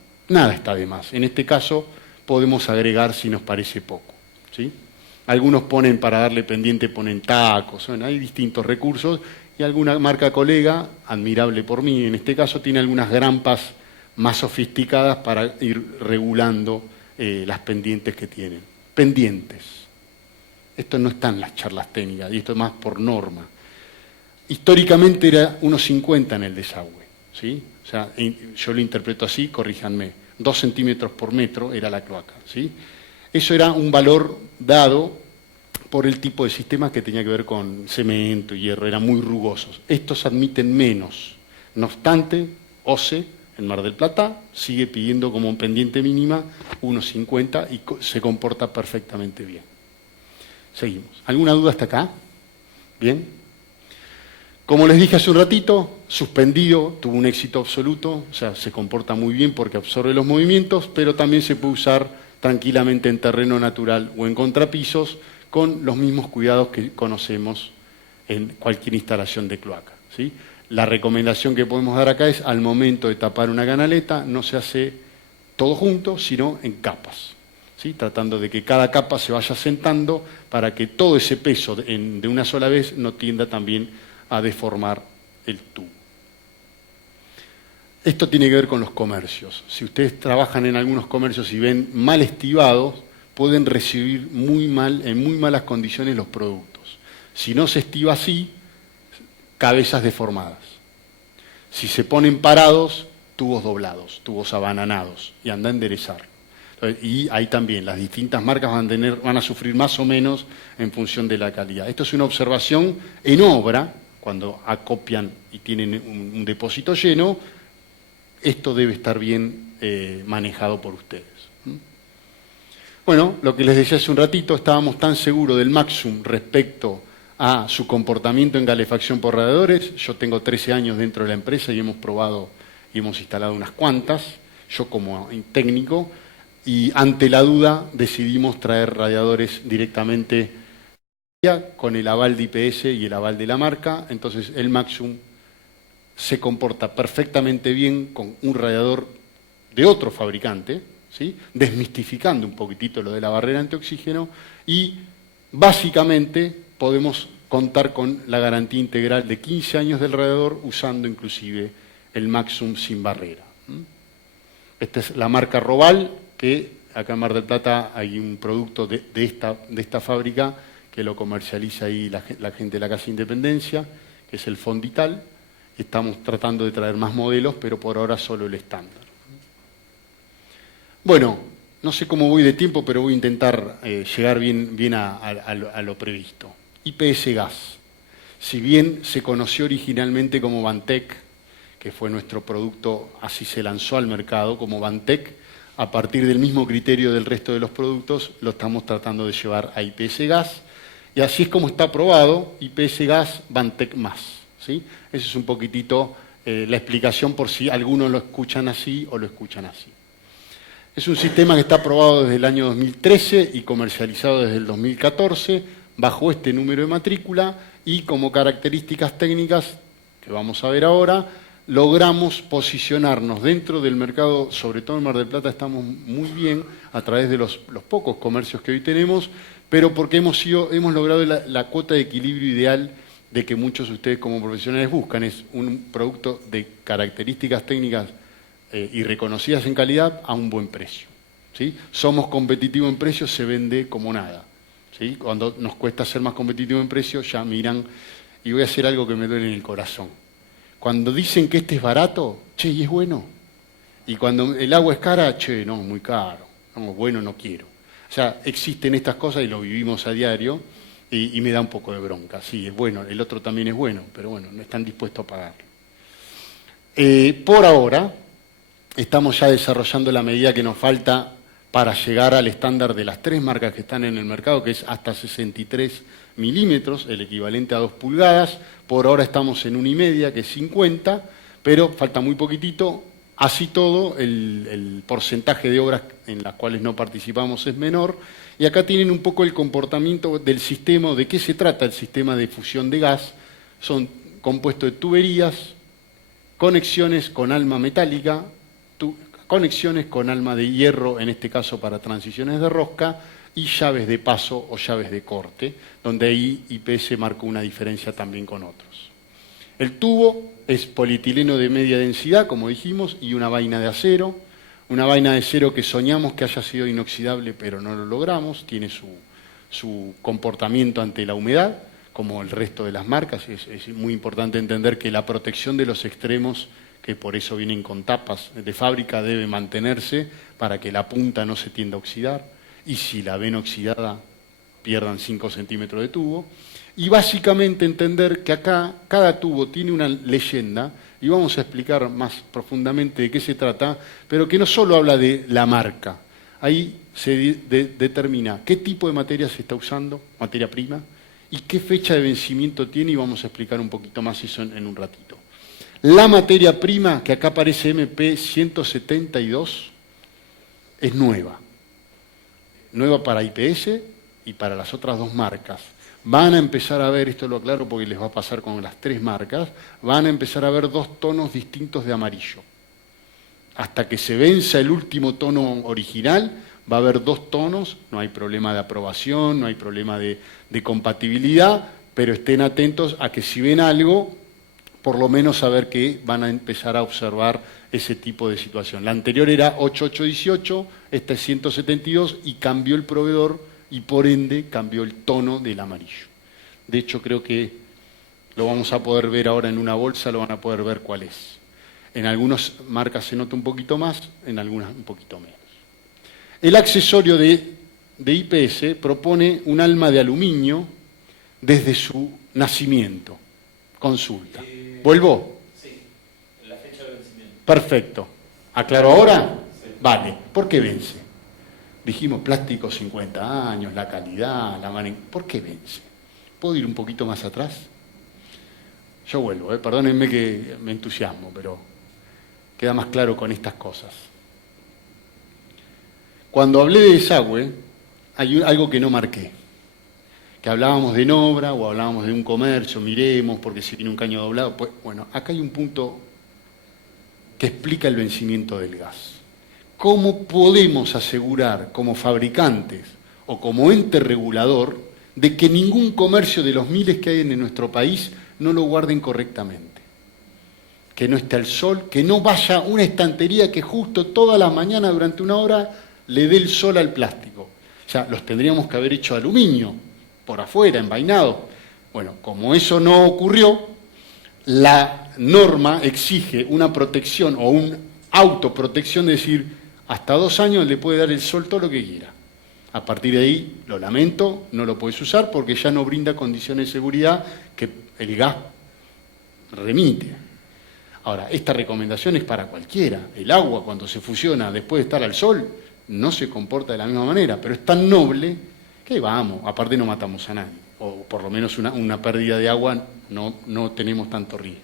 está de más. En este caso podemos agregar si nos parece poco, ¿sí? Algunos ponen, para darle pendiente, ponen tacos, bueno, hay distintos recursos, y alguna marca colega, admirable por mí, en este caso tiene algunas grampas más sofisticadas para ir regulando las pendientes que tienen. Pendientes. Esto no está en las charlas técnicas, y esto es más por norma. Históricamente era 1,50 en el desagüe, ¿sí? O sea, yo lo interpreto así, corríjanme, 2 centímetros por metro era la cloaca, ¿sí? Eso era un valor dado por el tipo de sistema que tenía que ver con cemento y hierro, eran muy rugosos. Estos admiten menos. No obstante, OCE, en Mar del Plata, sigue pidiendo como pendiente mínima 1,50 y se comporta perfectamente bien. Seguimos. ¿Alguna duda hasta acá? ¿Bien? Como les dije hace un ratito, suspendido, tuvo un éxito absoluto, o sea, se comporta muy bien porque absorbe los movimientos, pero también se puede usar tranquilamente en terreno natural o en contrapisos, con los mismos cuidados que conocemos en cualquier instalación de cloaca, ¿sí? La recomendación que podemos dar acá es, al momento de tapar una canaleta, no se hace todo junto, sino en capas, ¿sí? Tratando de que cada capa se vaya sentando para que todo ese peso de una sola vez no tienda también a deformar el tubo. Esto tiene que ver con los comercios. Si ustedes trabajan en algunos comercios y ven mal estivados, pueden recibir en muy malas condiciones los productos. Si no se estiva así, cabezas deformadas. Si se ponen parados, tubos doblados, tubos abananados, y anda a enderezar. Y ahí también las distintas marcas van a sufrir más o menos en función de la calidad. Esto es una observación en obra, cuando acopian y tienen un depósito lleno, esto debe estar bien manejado por ustedes. Bueno, lo que les decía hace un ratito, estábamos tan seguros del Maxum respecto a su comportamiento en calefacción por radiadores. Yo tengo 13 años dentro de la empresa y hemos probado y hemos instalado unas cuantas, yo como técnico, y ante la duda decidimos traer radiadores directamente con el aval de IPS y el aval de la marca. Entonces el Maxum se comporta perfectamente bien con un radiador de otro fabricante, ¿sí? Desmistificando un poquitito lo de la barrera antioxígeno, y básicamente podemos contar con la garantía integral de 15 años del radiador usando inclusive el Maxum sin barrera. Esta es la marca Robal, que acá en Mar del Plata hay un producto de esta fábrica que lo comercializa ahí la gente de la Casa Independencia, que es el Fondital. Estamos tratando de traer más modelos, pero por ahora solo el estándar. Bueno, no sé cómo voy de tiempo, pero voy a intentar llegar bien a lo previsto. IPS Gas. Si bien se conoció originalmente como Vantec, que fue nuestro producto, así se lanzó al mercado como Vantec, a partir del mismo criterio del resto de los productos, lo estamos tratando de llevar a IPS Gas, y así es como está aprobado, IPS Gas Vantec más, ¿sí? Esa es un poquitito la explicación por si algunos lo escuchan así o lo escuchan así. Es un sistema que está aprobado desde el año 2013 y comercializado desde el 2014, bajo este número de matrícula, y como características técnicas, que vamos a ver ahora, logramos posicionarnos dentro del mercado, sobre todo en Mar del Plata estamos muy bien a través de los pocos comercios que hoy tenemos, pero porque hemos logrado la cuota de equilibrio ideal de que muchos de ustedes como profesionales buscan. Es un producto de características técnicas y reconocidas en calidad a un buen precio, ¿sí? Somos competitivos en precio, se vende como nada, ¿sí? Cuando nos cuesta ser más competitivos en precio, ya miran, y voy a hacer algo que me duele en el corazón. Cuando dicen que este es barato, che, ¿y es bueno? Y cuando el agua es cara, che, no, muy caro, no, bueno, no quiero. O sea, existen estas cosas y lo vivimos a diario, y me da un poco de bronca. Sí, es bueno, el otro también es bueno, pero bueno, no están dispuestos a pagarlo. Por ahora, estamos ya desarrollando la medida que nos falta para llegar al estándar de las 3 marcas que están en el mercado, que es hasta 63 milímetros, el equivalente a 2 pulgadas. Por ahora estamos en 1,5, que es 50, pero falta muy poquitito. Así todo, el porcentaje de obras en las cuales no participamos es menor. Y acá tienen un poco el comportamiento del sistema, de qué se trata el sistema de fusión de gas. Son compuestos de tuberías, conexiones con alma metálica, conexiones con alma de hierro, en este caso para transiciones de rosca, y llaves de paso o llaves de corte, donde ahí IPS marcó una diferencia también con otros. El tubo es polietileno de media densidad, como dijimos, y una vaina de acero. Una vaina de acero que soñamos que haya sido inoxidable, pero no lo logramos. Tiene su comportamiento ante la humedad, como el resto de las marcas. Es muy importante entender que la protección de los extremos, que por eso vienen con tapas de fábrica, debe mantenerse para que la punta no se tienda a oxidar. Y si la ven oxidada, pierdan 5 centímetros de tubo. Y básicamente entender que acá cada tubo tiene una leyenda, y vamos a explicar más profundamente de qué se trata, pero que no solo habla de la marca. Ahí se determina qué tipo de materia se está usando, materia prima, y qué fecha de vencimiento tiene, y vamos a explicar un poquito más eso en un ratito. La materia prima, que acá aparece MP172, es nueva. Nueva para IPS y para las otras 2 marcas. Van a empezar a ver, esto lo aclaro porque les va a pasar con las 3 marcas, van a empezar a ver 2 tonos distintos de amarillo. Hasta que se venza el último tono original, va a haber 2 tonos, no hay problema de aprobación, no hay problema de compatibilidad, pero estén atentos a que si ven algo, por lo menos saber que van a empezar a observar ese tipo de situación. La anterior era 8818, esta es 172 y cambió el proveedor y por ende cambió el tono del amarillo. De hecho, creo que lo vamos a poder ver ahora en una bolsa, lo van a poder ver cuál es. En algunas marcas se nota un poquito más, en algunas un poquito menos. El accesorio de IPS propone un alma de aluminio desde su nacimiento. Consulta. ¿Vuelvo? Sí, la fecha de vencimiento. Perfecto. ¿Aclaro ahora? Sí. Vale. ¿Por qué vence? Dijimos plástico 50 años, la calidad, la manera. ¿Por qué vence? ¿Puedo ir un poquito más atrás? Yo vuelvo, perdónenme que me entusiasmo, pero queda más claro con estas cosas. Cuando hablé de desagüe, hay algo que no marqué. Que hablábamos de obra o hablábamos de un comercio, miremos, porque si tiene un caño doblado. Pues, bueno, acá hay un punto que explica el vencimiento del gas. ¿Cómo podemos asegurar como fabricantes o como ente regulador de que ningún comercio de los miles que hay en nuestro país no lo guarden correctamente? Que no esté al sol, que no vaya una estantería que justo toda la mañana durante 1 hora le dé el sol al plástico. O sea, los tendríamos que haber hecho de aluminio, por afuera, envainado. Bueno, como eso no ocurrió, la norma exige una protección o una autoprotección de decir, hasta 2 años le puede dar el sol todo lo que quiera. A partir de ahí, lo lamento, no lo puedes usar porque ya no brinda condiciones de seguridad que el gas remite. Ahora, esta recomendación es para cualquiera. El agua, cuando se fusiona después de estar al sol, no se comporta de la misma manera, pero es tan noble que vamos, aparte no matamos a nadie, o por lo menos una pérdida de agua no tenemos tanto riesgo.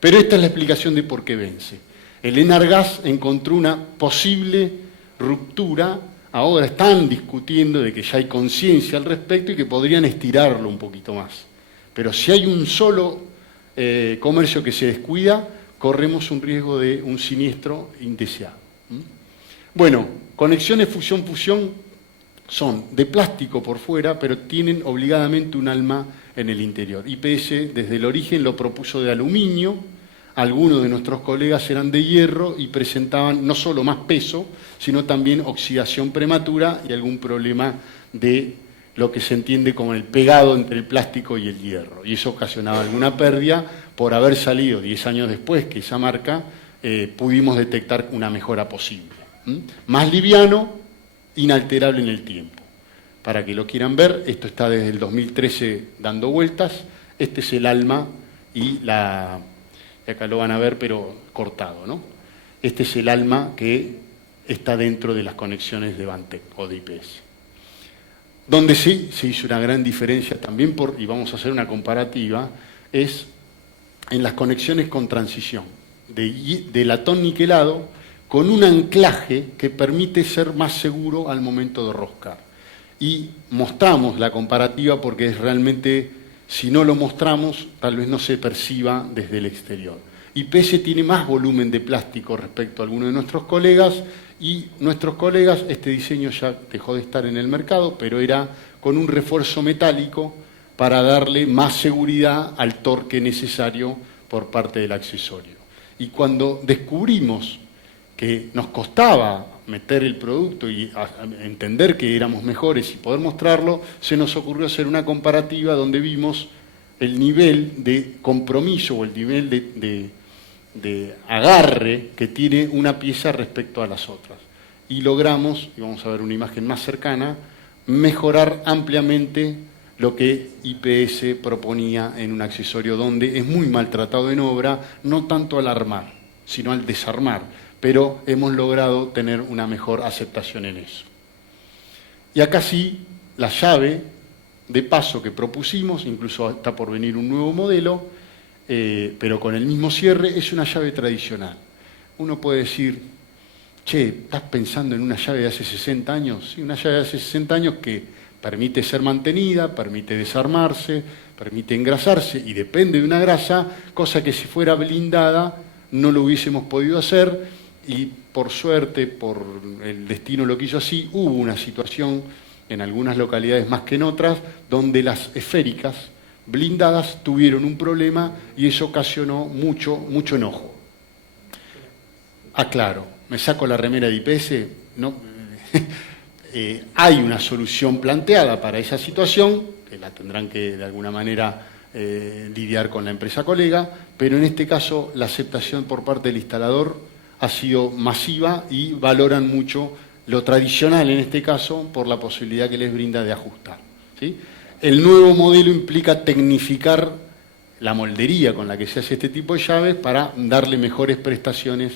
Pero esta es la explicación de por qué vence. El Enargas encontró una posible ruptura, ahora están discutiendo de que ya hay conciencia al respecto y que podrían estirarlo un poquito más. Pero si hay un solo comercio que se descuida, corremos un riesgo de un siniestro indeseado. Bueno, conexiones fusión-fusión son de plástico por fuera, pero tienen obligadamente un alma en el interior. IPS desde el origen lo propuso de aluminio, algunos de nuestros colegas eran de hierro y presentaban no solo más peso, sino también oxidación prematura y algún problema de lo que se entiende como el pegado entre el plástico y el hierro. Y eso ocasionaba alguna pérdida. Por haber salido 10 años después que esa marca, pudimos detectar una mejora posible. Más liviano, inalterable en el tiempo. Para que lo quieran ver, esto está desde el 2013 dando vueltas. Este es el alma y acá lo van a ver, pero cortado, ¿no? Este es el alma que está dentro de las conexiones de Vantec o de IPS. Donde sí se hizo una gran diferencia también, y vamos a hacer una comparativa, es en las conexiones con transición, de latón niquelado, con un anclaje que permite ser más seguro al momento de roscar. Y mostramos la comparativa porque es realmente, si no lo mostramos, tal vez no se perciba desde el exterior. IPS tiene más volumen de plástico respecto a algunos de nuestros colegas, y nuestros colegas, este diseño ya dejó de estar en el mercado, pero era con un refuerzo metálico para darle más seguridad al torque necesario por parte del accesorio. Y cuando descubrimos que nos costaba meter el producto y entender que éramos mejores y poder mostrarlo, se nos ocurrió hacer una comparativa donde vimos el nivel de compromiso o el nivel de agarre que tiene una pieza respecto a las otras. Y logramos, y vamos a ver una imagen más cercana, mejorar ampliamente lo que IPS proponía en un accesorio donde es muy maltratado en obra, no tanto al armar, sino al desarmar, pero hemos logrado tener una mejor aceptación en eso. Y acá sí, la llave de paso que propusimos, incluso está por venir un nuevo modelo, pero con el mismo cierre, es una llave tradicional. Uno puede decir, che, ¿estás pensando en una llave de hace 60 años? Sí, una llave de hace 60 años que permite ser mantenida, permite desarmarse, permite engrasarse y depende de una grasa, cosa que si fuera blindada no lo hubiésemos podido hacer, y por suerte, por el destino lo quiso así, hubo una situación en algunas localidades más que en otras, donde las esféricas blindadas tuvieron un problema y eso ocasionó mucho enojo. Claro, me saco la remera de IPS, no, hay una solución planteada para esa situación, que la tendrán que de alguna manera lidiar con la empresa colega, pero en este caso la aceptación por parte del instalador ha sido masiva y valoran mucho lo tradicional en este caso por la posibilidad que les brinda de ajustar, ¿sí? El nuevo modelo implica tecnificar la moldería con la que se hace este tipo de llaves para darle mejores prestaciones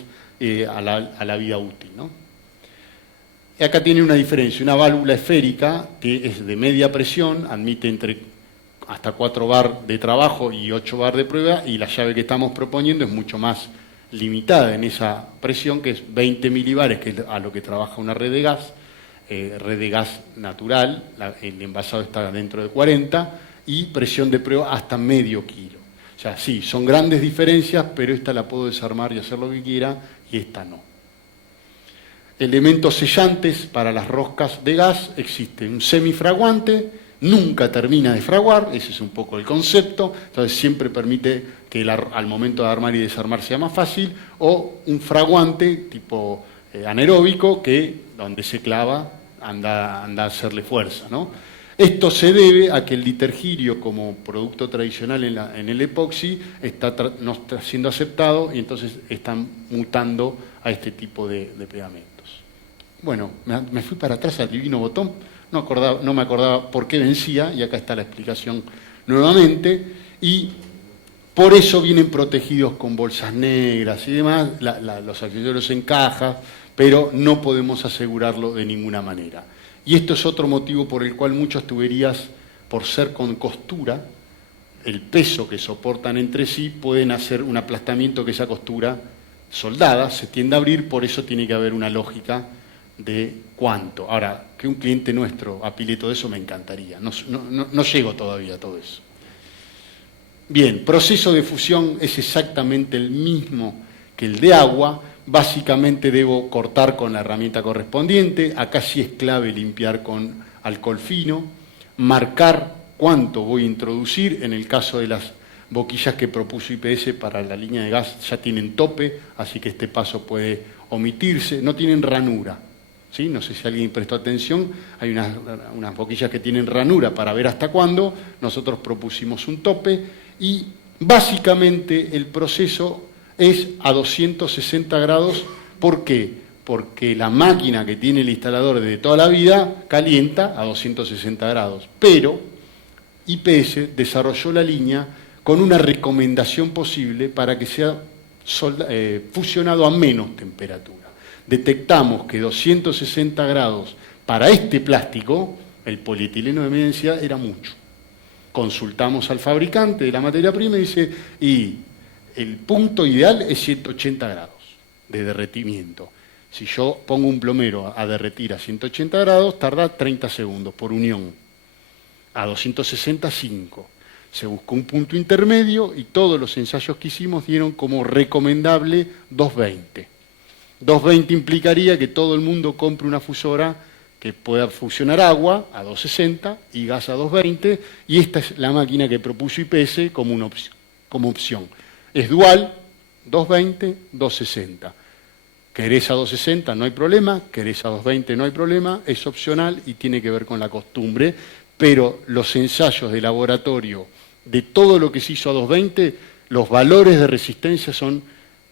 a la vida útil, ¿no? Y acá tiene una diferencia, una válvula esférica que es de media presión, admite hasta 4 bar de trabajo y 8 bar de prueba, y la llave que estamos proponiendo es mucho más limitada en esa presión, que es 20 milibares, que es a lo que trabaja una red de gas natural, el envasado está dentro de 40, y presión de prueba hasta medio kilo. O sea, sí, son grandes diferencias, pero esta la puedo desarmar y hacer lo que quiera, y esta no. Elementos sellantes para las roscas de gas, existe un semifraguante, nunca termina de fraguar, ese es un poco el concepto, entonces siempre permite que al momento de armar y desarmar sea más fácil, o un fraguante tipo anaeróbico que donde se clava anda a hacerle fuerza, ¿no? Esto se debe a que el ditergirio como producto tradicional en el epoxi no está siendo aceptado y entonces están mutando a este tipo de pegamentos. Bueno, me fui para atrás al divino botón, no me acordaba por qué vencía y acá está la explicación nuevamente, y por eso vienen protegidos con bolsas negras y demás, los accesorios en cajas, pero no podemos asegurarlo de ninguna manera. Y esto es otro motivo por el cual muchas tuberías, por ser con costura, el peso que soportan entre sí, pueden hacer un aplastamiento que esa costura soldada se tiende a abrir, por eso tiene que haber una lógica de cuánto. Ahora, que un cliente nuestro apile todo eso me encantaría, no llego todavía a todo eso. Bien, proceso de fusión es exactamente el mismo que el de agua. Básicamente debo cortar con la herramienta correspondiente, acá sí es clave limpiar con alcohol fino, marcar cuánto voy a introducir, en el caso de las boquillas que propuso IPS para la línea de gas ya tienen tope, así que este paso puede omitirse, no tienen ranura, ¿sí? No sé si alguien prestó atención, hay unas boquillas que tienen ranura para ver hasta cuándo, nosotros propusimos un tope y básicamente el proceso es a 260 grados. ¿Por qué? Porque la máquina que tiene el instalador de toda la vida calienta a 260 grados. Pero IPS desarrolló la línea con una recomendación posible para que sea fusionado a menos temperatura. Detectamos que 260 grados para este plástico, el polietileno de media densidad, era mucho. Consultamos al fabricante de la materia prima y dice, y el punto ideal es 180 grados de derretimiento. Si yo pongo un plomero a derretir a 180 grados, tarda 30 segundos por unión. A 260, 5. Se buscó un punto intermedio y todos los ensayos que hicimos dieron como recomendable 220. 220 implicaría que todo el mundo compre una fusora que pueda fusionar agua a 260 y gas a 220, y esta es la máquina que propuso IPS como opción. Es dual, 220, 260. Querés a 260, no hay problema, querés a 220, no hay problema, es opcional y tiene que ver con la costumbre, pero los ensayos de laboratorio de todo lo que se hizo a 220, los valores de resistencia son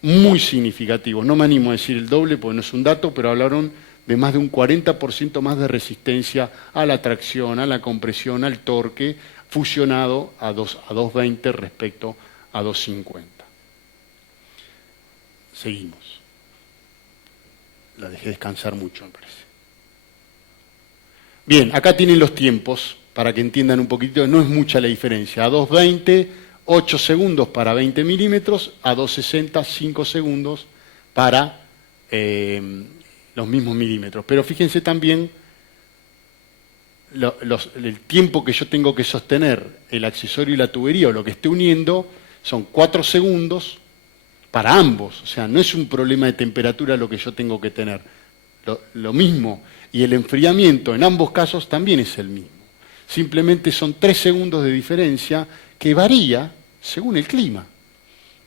muy significativos. No me animo a decir el doble porque no es un dato, pero hablaron de más de un 40% más de resistencia a la tracción, a la compresión, al torque, fusionado a 220 respecto a 250. Seguimos. La dejé descansar mucho, me parece. Bien, acá tienen los tiempos, para que entiendan un poquito, no es mucha la diferencia. A 220, 8 segundos para 20 milímetros, a 260, 5 segundos para los mismos milímetros. Pero fíjense también el tiempo que yo tengo que sostener el accesorio y la tubería, o lo que esté uniendo, son 4 segundos para ambos. O sea, no es un problema de temperatura lo que yo tengo que tener. Lo mismo. Y el enfriamiento en ambos casos también es el mismo. Simplemente son 3 segundos de diferencia que varía según el clima.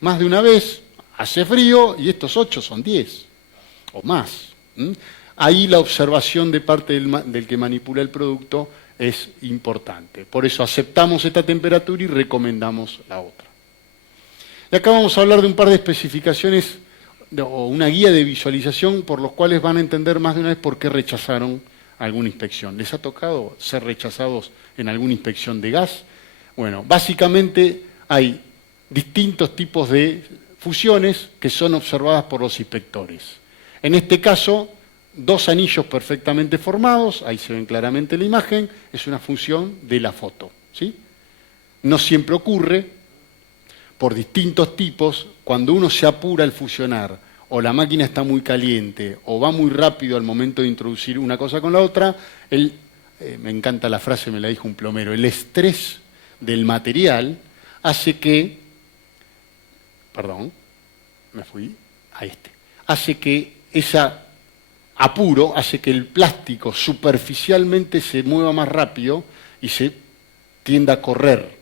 Más de una vez hace frío y estos 8 son 10 o más. Ahí la observación de parte del que manipula el producto es importante. Por eso aceptamos esta temperatura y recomendamos la otra. Y acá vamos a hablar de un par de especificaciones o una guía de visualización por los cuales van a entender más de una vez por qué rechazaron alguna inspección. ¿Les ha tocado ser rechazados en alguna inspección de gas? Bueno, básicamente hay distintos tipos de fusiones que son observadas por los inspectores. En este caso, 2 anillos perfectamente formados, ahí se ven claramente la imagen, es una función de la foto, ¿sí? No siempre ocurre, por distintos tipos, cuando uno se apura al fusionar, o la máquina está muy caliente, o va muy rápido al momento de introducir una cosa con la otra, me encanta la frase, me la dijo un plomero, el estrés del material hace que, hace que ese apuro, hace que el plástico superficialmente se mueva más rápido y se tienda a correr.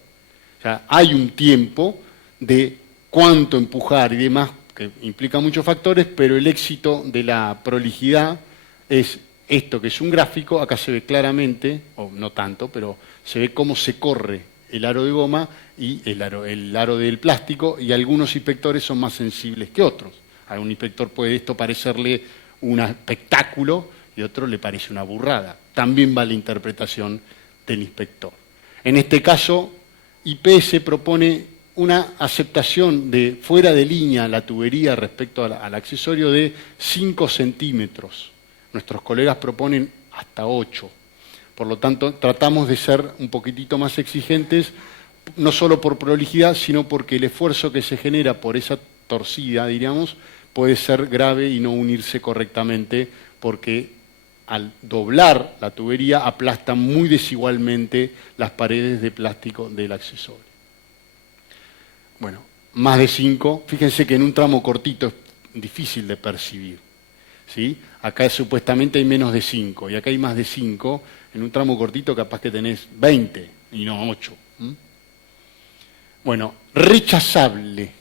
O sea, hay un tiempo de cuánto empujar y demás, que implica muchos factores, pero el éxito de la prolijidad es esto, que es un gráfico, acá se ve claramente, o no tanto, pero se ve cómo se corre el aro de goma y el aro del plástico, y algunos inspectores son más sensibles que otros. A un inspector puede esto parecerle un espectáculo y a otro le parece una burrada. También va la interpretación del inspector. En este caso, IPS propone una aceptación de fuera de línea la tubería respecto al accesorio de 5 centímetros. Nuestros colegas proponen hasta 8. Por lo tanto, tratamos de ser un poquitito más exigentes, no solo por prolijidad, sino porque el esfuerzo que se genera por esa torcida, diríamos, puede ser grave y no unirse correctamente, porque al doblar la tubería aplastan muy desigualmente las paredes de plástico del accesorio. Bueno, más de 5, fíjense que en un tramo cortito es difícil de percibir, ¿sí? Acá supuestamente hay menos de 5 y acá hay más de 5, en un tramo cortito capaz que tenés 20 y no 8. Bueno, rechazable,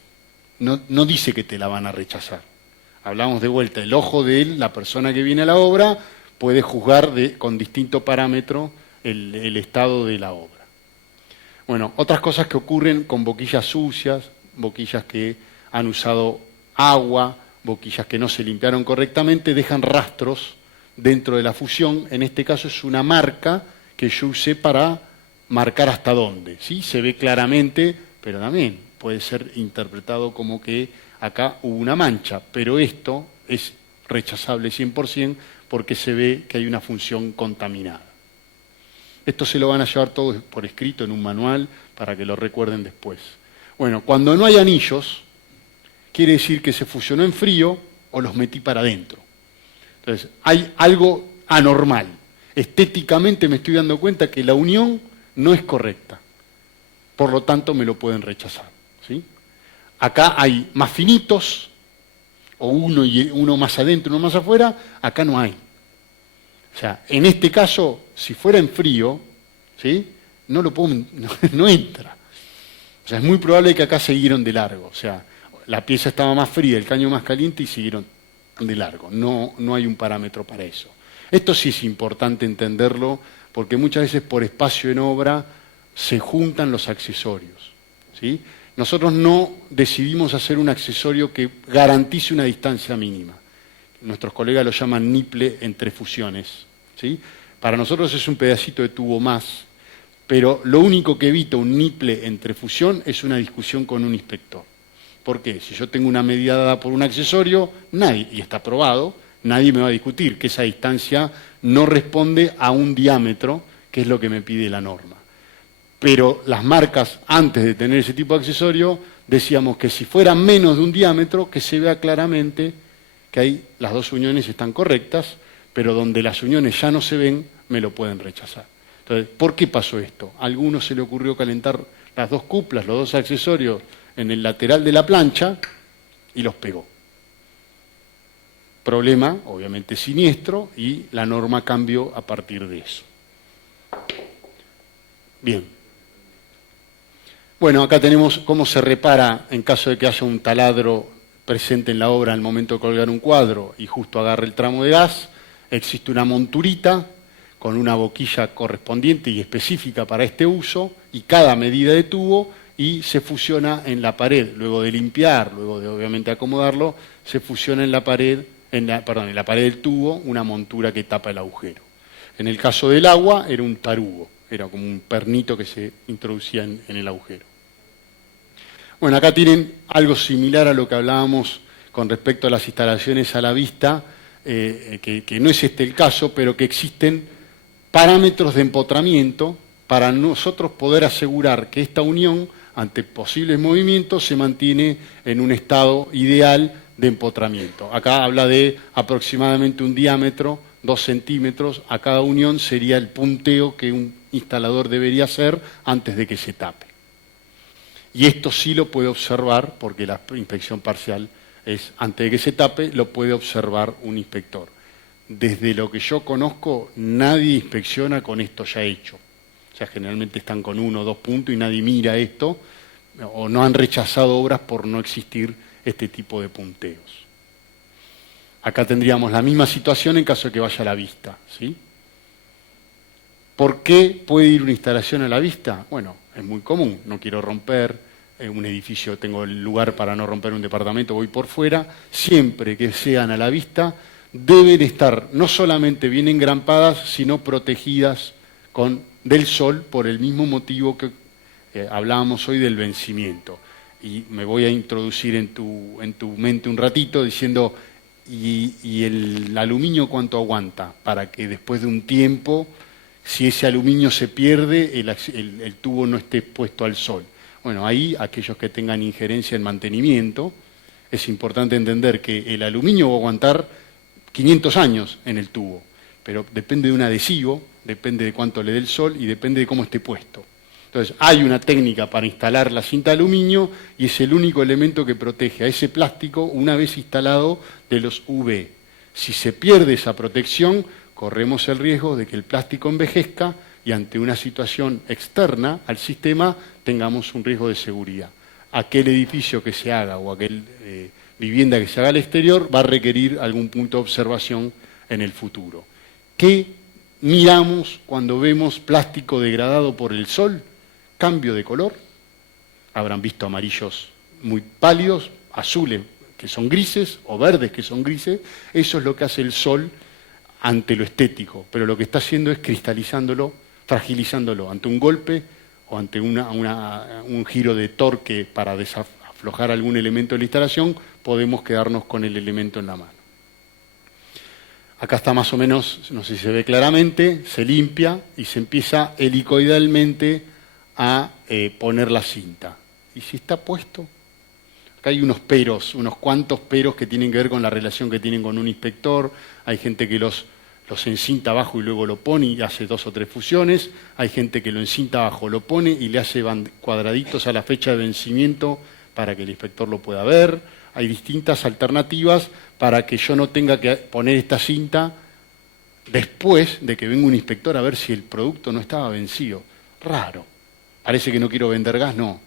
no dice que te la van a rechazar. Hablamos de vuelta, el ojo de la persona que viene a la obra puede juzgar con distinto parámetro el estado de la obra. Bueno, otras cosas que ocurren con boquillas sucias, boquillas que han usado agua, boquillas que no se limpiaron correctamente, dejan rastros dentro de la fusión. En este caso es una marca que yo usé para marcar hasta dónde. ¿Sí? Se ve claramente, pero también puede ser interpretado como que acá hubo una mancha, pero esto es rechazable 100% porque se ve que hay una función contaminada. Esto se lo van a llevar todo por escrito en un manual para que lo recuerden después. Bueno, cuando no hay anillos, quiere decir que se fusionó en frío o los metí para adentro. Entonces, hay algo anormal. Estéticamente me estoy dando cuenta que la unión no es correcta. Por lo tanto, me lo pueden rechazar. ¿Sí? Acá hay más finitos, o uno más adentro, uno más afuera, acá no hay. O sea, en este caso, si fuera en frío, ¿sí? no entra. O sea, es muy probable que acá siguieron de largo. O sea, la pieza estaba más fría, el caño más caliente y siguieron de largo. No hay un parámetro para eso. Esto sí es importante entenderlo, porque muchas veces por espacio en obra se juntan los accesorios. ¿Sí? Nosotros no decidimos hacer un accesorio que garantice una distancia mínima. Nuestros colegas lo llaman niple entre fusiones. ¿Sí? Para nosotros es un pedacito de tubo más, pero lo único que evita un niple entre fusión es una discusión con un inspector. ¿Por qué? Si yo tengo una medida dada por un accesorio, nadie, y está probado, nadie me va a discutir que esa distancia no responde a un diámetro, que es lo que me pide la norma. Pero las marcas, antes de tener ese tipo de accesorio, decíamos que si fuera menos de un diámetro, que se vea claramente que ahí las dos uniones están correctas, pero donde las uniones ya no se ven, me lo pueden rechazar. Entonces, ¿por qué pasó esto? A alguno se le ocurrió calentar las dos cuplas, los dos accesorios, en el lateral de la plancha y los pegó. Problema, obviamente, siniestro, y la norma cambió a partir de eso. Bien. Bueno, acá tenemos cómo se repara en caso de que haya un taladro presente en la obra al momento de colgar un cuadro y justo agarre el tramo de gas. Existe una monturita con una boquilla correspondiente y específica para este uso y cada medida de tubo, y se fusiona en la pared. Luego de limpiar, luego de obviamente acomodarlo, se fusiona en la pared, en la pared del tubo una montura que tapa el agujero. En el caso del agua era un tarugo, era como un pernito que se introducía en el agujero. Bueno, acá tienen algo similar a lo que hablábamos con respecto a las instalaciones a la vista, que no es este el caso, pero que existen parámetros de empotramiento para nosotros poder asegurar que esta unión, ante posibles movimientos, se mantiene en un estado ideal de empotramiento. Acá habla de aproximadamente un diámetro, 2 centímetros, a cada unión sería el punteo que un instalador debería hacer antes de que se tape. Y esto sí lo puede observar, porque la inspección parcial es antes de que se tape, lo puede observar un inspector. Desde lo que yo conozco, nadie inspecciona con esto ya hecho. O sea, generalmente están con 1 o 2 puntos y nadie mira esto, o no han rechazado obras por no existir este tipo de punteos. Acá tendríamos la misma situación en caso de que vaya a la vista, ¿sí? ¿Por qué puede ir una instalación a la vista? Bueno, es muy común, no quiero romper un edificio, tengo el lugar para no romper un departamento, voy por fuera. Siempre que sean a la vista, deben estar no solamente bien engrampadas, sino protegidas del sol, por el mismo motivo que hablábamos hoy del vencimiento. Y me voy a introducir en tu mente un ratito diciendo, ¿y el aluminio cuánto aguanta? Para que después de un tiempo, si ese aluminio se pierde, el tubo no esté expuesto al sol. Bueno, ahí aquellos que tengan injerencia en mantenimiento, es importante entender que el aluminio va a aguantar 500 años en el tubo, pero depende de un adhesivo, depende de cuánto le dé el sol y depende de cómo esté puesto. Entonces, hay una técnica para instalar la cinta de aluminio y es el único elemento que protege a ese plástico una vez instalado de los UV. Si se pierde esa protección, corremos el riesgo de que el plástico envejezca y ante una situación externa al sistema tengamos un riesgo de seguridad. Aquel edificio que se haga o aquel vivienda que se haga al exterior va a requerir algún punto de observación en el futuro. ¿Qué miramos cuando vemos plástico degradado por el sol? Cambio de color. Habrán visto amarillos muy pálidos, azules que son grises o verdes que son grises. Eso es lo que hace el sol ante lo estético, pero lo que está haciendo es cristalizándolo, fragilizándolo ante un golpe o ante un giro de torque para aflojar algún elemento de la instalación, podemos quedarnos con el elemento en la mano. Acá está más o menos, no sé si se ve claramente, se limpia y se empieza helicoidalmente a poner la cinta. ¿Y si está puesto? Acá hay unos peros, unos cuantos peros que tienen que ver con la relación que tienen con un inspector. Hay gente que los encinta abajo y luego lo pone y hace 2 o 3 fusiones. Hay gente que lo encinta abajo, lo pone y le hace cuadraditos a la fecha de vencimiento para que el inspector lo pueda ver. Hay distintas alternativas para que yo no tenga que poner esta cinta después de que venga un inspector a ver si el producto no estaba vencido. Raro. Parece que no quiero vender gas, no.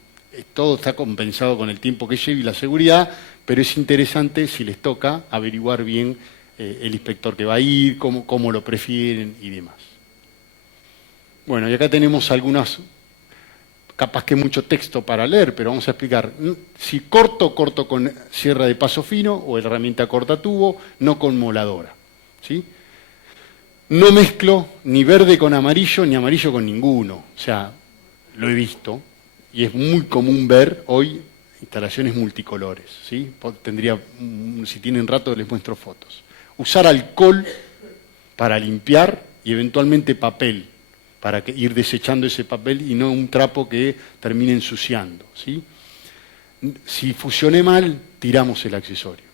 Todo está compensado con el tiempo que lleve y la seguridad, pero es interesante, si les toca, averiguar bien el inspector que va a ir, cómo lo prefieren y demás. Bueno, y acá tenemos algunas, capaz que mucho texto para leer, pero vamos a explicar. Si corto con sierra de paso fino o herramienta corta tubo, no con moladora, ¿sí? No mezclo ni verde con amarillo, ni amarillo con ninguno. O sea, lo he visto y es muy común ver hoy instalaciones multicolores, ¿sí? Si tienen rato les muestro fotos. Usar alcohol para limpiar y eventualmente papel, para ir desechando ese papel y no un trapo que termine ensuciando, ¿sí? Si fusioné mal, tiramos el accesorio.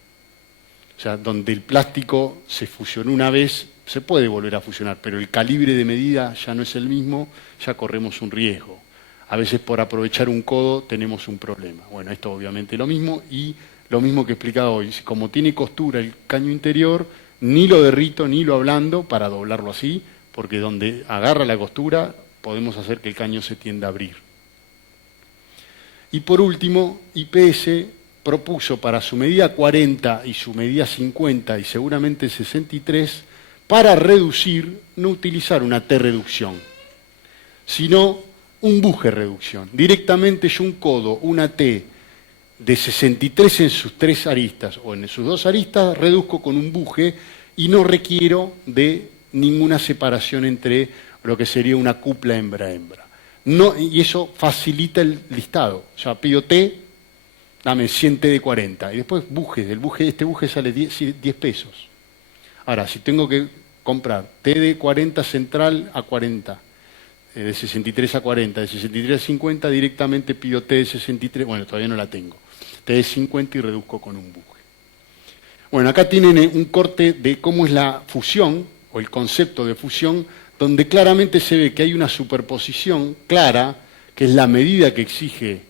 O sea, donde el plástico se fusionó una vez, se puede volver a fusionar, pero el calibre de medida ya no es el mismo, ya corremos un riesgo. A veces por aprovechar un codo tenemos un problema. Bueno, esto obviamente lo mismo, y lo mismo que he explicado hoy. Como tiene costura el caño interior, ni lo derrito ni lo ablando para doblarlo así, porque donde agarra la costura podemos hacer que el caño se tienda a abrir. Y por último, IPS propuso para su medida 40 y su medida 50 y seguramente 63, para reducir, no utilizar una T-reducción, sino un buje reducción. Directamente yo un codo, una T de 63 en sus 3 aristas o en sus 2 aristas, reduzco con un buje y no requiero de ninguna separación entre lo que sería una cupla hembra-hembra. No, y eso facilita el listado. O sea, pido T, dame 100 T de 40. Y después bujes. Este buje sale 10 pesos. Ahora, si tengo que comprar T de 40 central a 40, de 63 a 40, de 63 a 50, directamente pido T de 63, bueno, todavía no la tengo. T de 50 y reduzco con un buje. Bueno, acá tienen un corte de cómo es la fusión, o el concepto de fusión, donde claramente se ve que hay una superposición clara, que es la medida que exige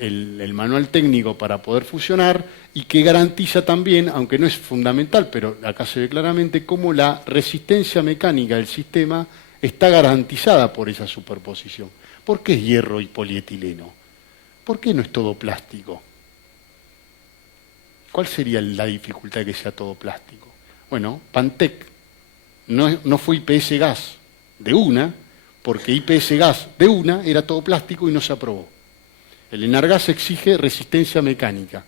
el manual técnico para poder fusionar, y que garantiza también, aunque no es fundamental, pero acá se ve claramente, cómo la resistencia mecánica del sistema está garantizada por esa superposición. ¿Por qué es hierro y polietileno? ¿Por qué no es todo plástico? ¿Cuál sería la dificultad de que sea todo plástico? Bueno, Pantec no fue IPS Gas de una, porque IPS Gas de una era todo plástico y no se aprobó. El Enargas exige resistencia mecánica,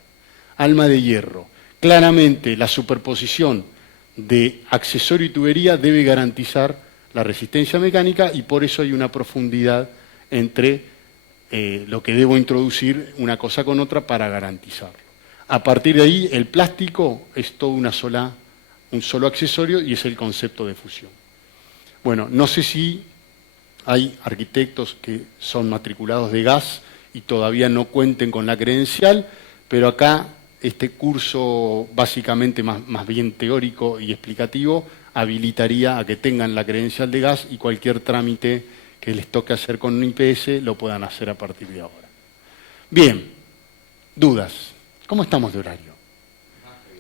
alma de hierro. Claramente la superposición de accesorio y tubería debe garantizar la resistencia mecánica, y por eso hay una profundidad entre lo que debo introducir una cosa con otra para garantizarlo. A partir de ahí, el plástico es todo un solo accesorio, y es el concepto de fusión. Bueno, no sé si hay arquitectos que son matriculados de gas y todavía no cuenten con la credencial, pero acá este curso básicamente más bien teórico y explicativo habilitaría a que tengan la credencial de gas, y cualquier trámite que les toque hacer con un IPS lo puedan hacer a partir de ahora. Bien, dudas. ¿Cómo estamos de horario?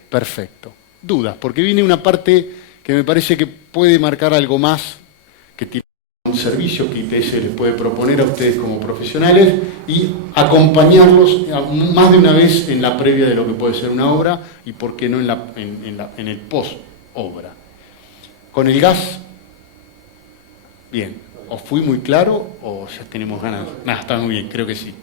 Perfecto. Dudas, porque viene una parte que me parece que puede marcar algo más, que tiene un servicio que IPS les puede proponer a ustedes como profesionales y acompañarlos más de una vez en la previa de lo que puede ser una obra, y por qué no en el post-obra. Con el gas, bien, ¿os fui muy claro o ya tenemos ganas? Nada, está muy bien, creo que sí.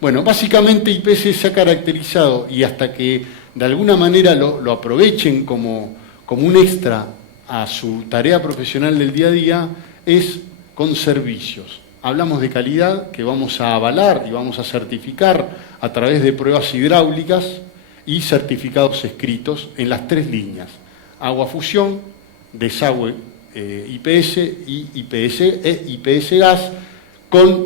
Bueno, básicamente IPS se ha caracterizado, y hasta que de alguna manera lo aprovechen como un extra a su tarea profesional del día a día, es con servicios. hablamos de calidad que vamos a avalar y vamos a certificar a través de pruebas hidráulicas y certificados escritos en las 3 líneas: agua fusión, desagüe IPS y IPS gas,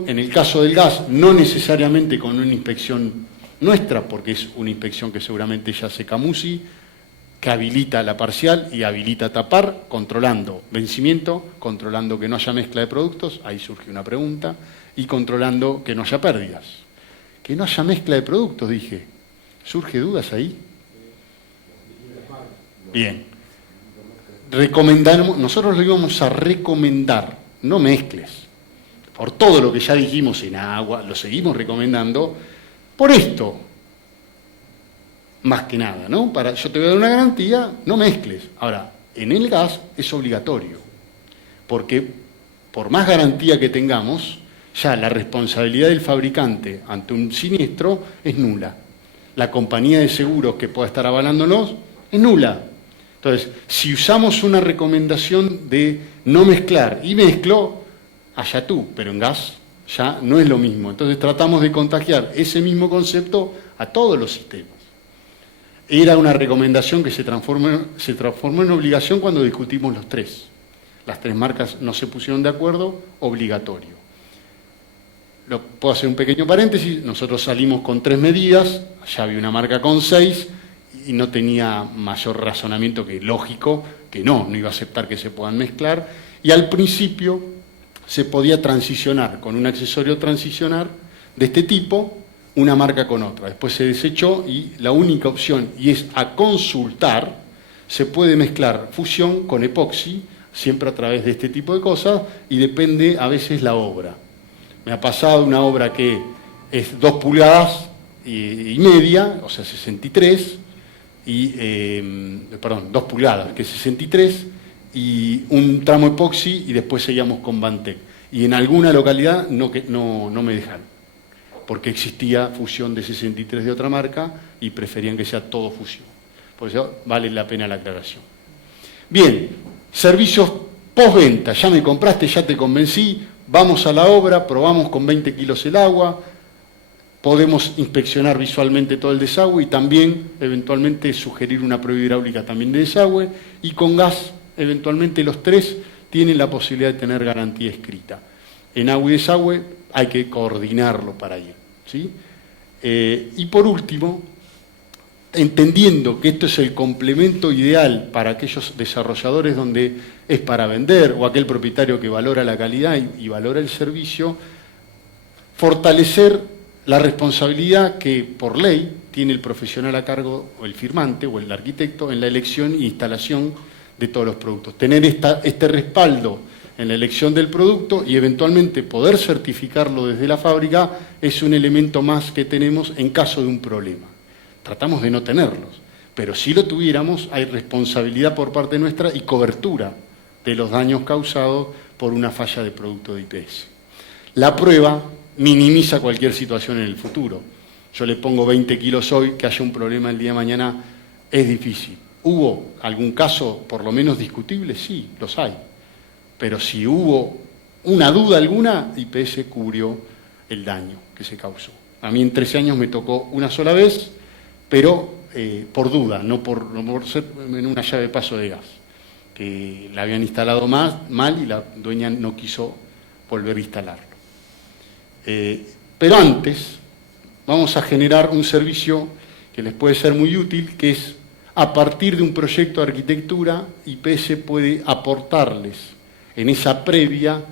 en el caso del gas, no necesariamente con una inspección nuestra, porque es una inspección que seguramente ya hace Camusi, que habilita la parcial y habilita tapar, controlando vencimiento, controlando que no haya mezcla de productos, ahí surge una pregunta, y controlando que no haya pérdidas. Que no haya mezcla de productos, dije. ¿Surge dudas ahí? Bien. Nosotros lo íbamos a recomendar, no mezcles. Por todo lo que ya dijimos en agua, lo seguimos recomendando, por esto, más que nada, ¿no? Yo te voy a dar una garantía, no mezcles. Ahora, en el gas es obligatorio, porque por más garantía que tengamos, ya la responsabilidad del fabricante ante un siniestro es nula. La compañía de seguros que pueda estar avalándonos es nula. Entonces, si usamos una recomendación de no mezclar y mezclo, allá tú, pero en gas ya no es lo mismo. Entonces tratamos de contagiar ese mismo concepto a todos los sistemas. Era una recomendación que se transformó en obligación cuando discutimos los 3. Las 3 marcas no se pusieron de acuerdo, obligatorio. Puedo hacer un pequeño paréntesis, nosotros salimos con 3 medidas, ya había una marca con 6 y no tenía mayor razonamiento que lógico, que no iba a aceptar que se puedan mezclar, y al principio se podía transicionar con un accesorio transicionar de este tipo, una marca con otra. Después se desechó y la única opción, y es a consultar, se puede mezclar fusión con epoxi, siempre a través de este tipo de cosas, y depende a veces la obra. Me ha pasado una obra que es 2 pulgadas y media, o sea 63, 2 pulgadas, que es 63, y un tramo epoxi y después seguíamos con Bantec. Y en alguna localidad no me dejaron, porque existía fusión de 63 de otra marca y preferían que sea todo fusión. Por eso vale la pena la aclaración. Bien, servicios postventa. Ya me compraste, ya te convencí, vamos a la obra, probamos con 20 kilos el agua, podemos inspeccionar visualmente todo el desagüe y también eventualmente sugerir una prueba hidráulica también de desagüe, y con gas eventualmente los 3 tienen la posibilidad de tener garantía escrita. En agua y desagüe hay que coordinarlo para ir, ¿sí? Y por último, entendiendo que esto es el complemento ideal para aquellos desarrolladores donde es para vender, o aquel propietario que valora la calidad y valora el servicio, fortalecer la responsabilidad que por ley tiene el profesional a cargo, o el firmante, o el arquitecto, en la elección e instalación de todos los productos. Tener este respaldo en la elección del producto y eventualmente poder certificarlo desde la fábrica es un elemento más que tenemos en caso de un problema. Tratamos de no tenerlos, pero si lo tuviéramos hay responsabilidad por parte nuestra y cobertura de los daños causados por una falla de producto de IPS. La prueba minimiza cualquier situación en el futuro. Yo le pongo 20 kilos hoy, que haya un problema el día de mañana es difícil. ¿Hubo algún caso por lo menos discutible? Sí, los hay. Pero si hubo una duda alguna, IPS cubrió el daño que se causó. A mí en 13 años me tocó una sola vez, pero por duda, no por ser en una llave de paso de gas, que la habían instalado mal y la dueña no quiso volver a instalarlo. Pero antes vamos a generar un servicio que les puede ser muy útil, que es a partir de un proyecto de arquitectura, IPS puede aportarles en esa previa,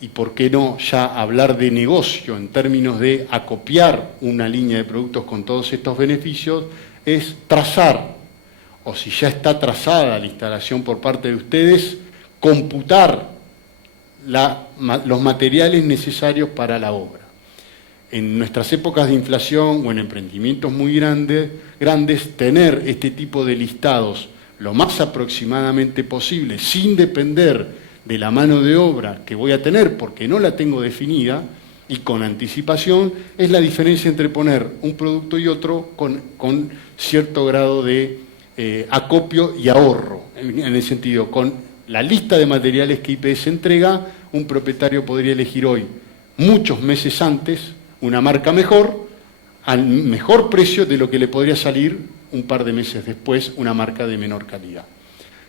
y por qué no ya hablar de negocio en términos de acopiar una línea de productos con todos estos beneficios, es trazar, o si ya está trazada la instalación por parte de ustedes, computar los materiales necesarios para la obra. En nuestras épocas de inflación o en emprendimientos muy grandes, tener este tipo de listados lo más aproximadamente posible, sin depender de la mano de obra que voy a tener porque no la tengo definida, y con anticipación, es la diferencia entre poner un producto y otro con cierto grado de acopio y ahorro, en el sentido, con la lista de materiales que IPS entrega, un propietario podría elegir hoy, muchos meses antes, una marca mejor, al mejor precio de lo que le podría salir un par de meses después una marca de menor calidad.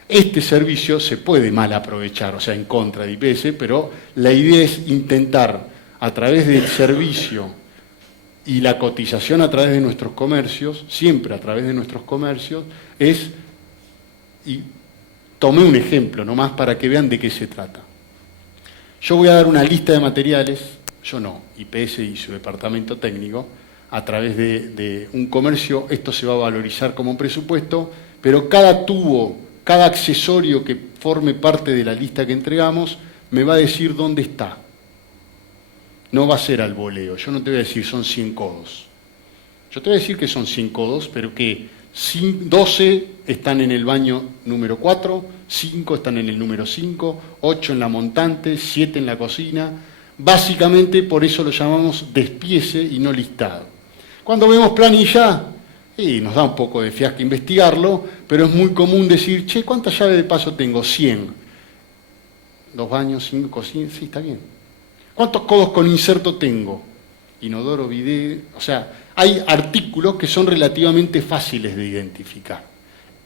Este servicio se puede mal aprovechar, o sea, en contra de IPS, pero la idea es intentar, a través del servicio y la cotización a través de nuestros comercios, siempre a través de nuestros comercios, y tomé un ejemplo nomás para que vean de qué se trata. Yo voy a dar una lista de materiales, yo no, IPS y su departamento técnico, a través de un comercio, esto se va a valorizar como un presupuesto, pero cada tubo, cada accesorio que forme parte de la lista que entregamos, me va a decir dónde está. No va a ser al voleo, yo no te voy a decir son 100 codos. Yo te voy a decir que son 100 codos, pero que 12 están en el baño número 4, 5 están en el número 5, 8 en la montante, 7 en la cocina. Básicamente por eso lo llamamos despiece y no listado. Cuando vemos planilla, nos da un poco de fiasco investigarlo, pero es muy común decir, che, ¿cuántas llaves de paso tengo? 100. 2 baños, 5 cocinas, sí, está bien. ¿Cuántos codos con inserto tengo? Inodoro, bidet, o sea, hay artículos que son relativamente fáciles de identificar,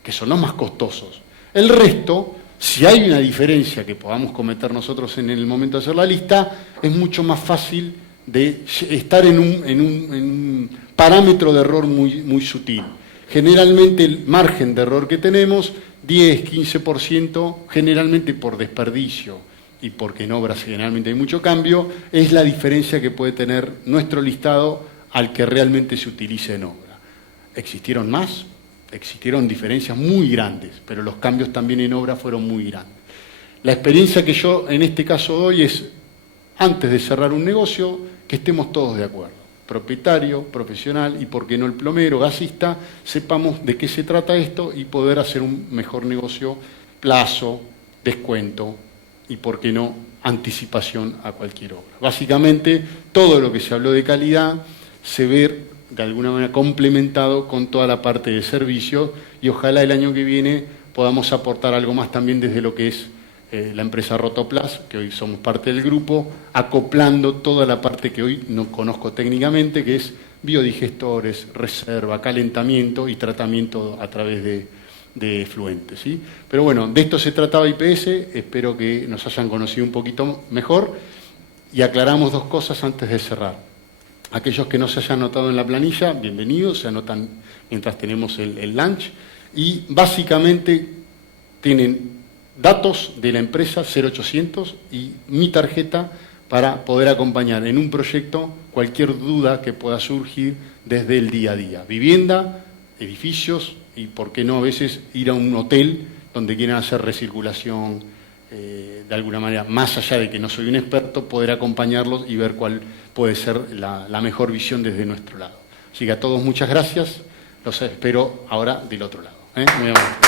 que son los más costosos. El resto, si hay una diferencia que podamos cometer nosotros en el momento de hacer la lista, es mucho más fácil de estar en un parámetro de error muy sutil. Generalmente el margen de error que tenemos, 10, 15%, generalmente por desperdicio y porque en obras generalmente hay mucho cambio, es la diferencia que puede tener nuestro listado al que realmente se utilice en obra. ¿Existieron más? Existieron diferencias muy grandes, pero los cambios también en obra fueron muy grandes. La experiencia que yo en este caso doy es, antes de cerrar un negocio, que estemos todos de acuerdo. Propietario, profesional y, por qué no, el plomero, gasista, sepamos de qué se trata esto y poder hacer un mejor negocio, plazo, descuento y, por qué no, anticipación a cualquier obra. Básicamente, todo lo que se habló de calidad se ve de alguna manera complementado con toda la parte de servicio y ojalá el año que viene podamos aportar algo más también desde lo que es la empresa Rotoplas, que hoy somos parte del grupo, acoplando toda la parte que hoy no conozco técnicamente, que es biodigestores, reserva, calentamiento y tratamiento a través de efluentes, ¿sí? Pero bueno, de esto se trataba IPS, espero que nos hayan conocido un poquito mejor y aclaramos dos cosas antes de cerrar. Aquellos que no se hayan anotado en la planilla, bienvenidos, se anotan mientras tenemos el lunch y básicamente tienen datos de la empresa 0800 y mi tarjeta para poder acompañar en un proyecto cualquier duda que pueda surgir desde el día a día. Vivienda, edificios y, por qué no, a veces ir a un hotel donde quieran hacer recirculación, de alguna manera, más allá de que no soy un experto, poder acompañarlos y ver cuál puede ser la mejor visión desde nuestro lado. Así que a todos muchas gracias, los espero ahora del otro lado. Muy amable.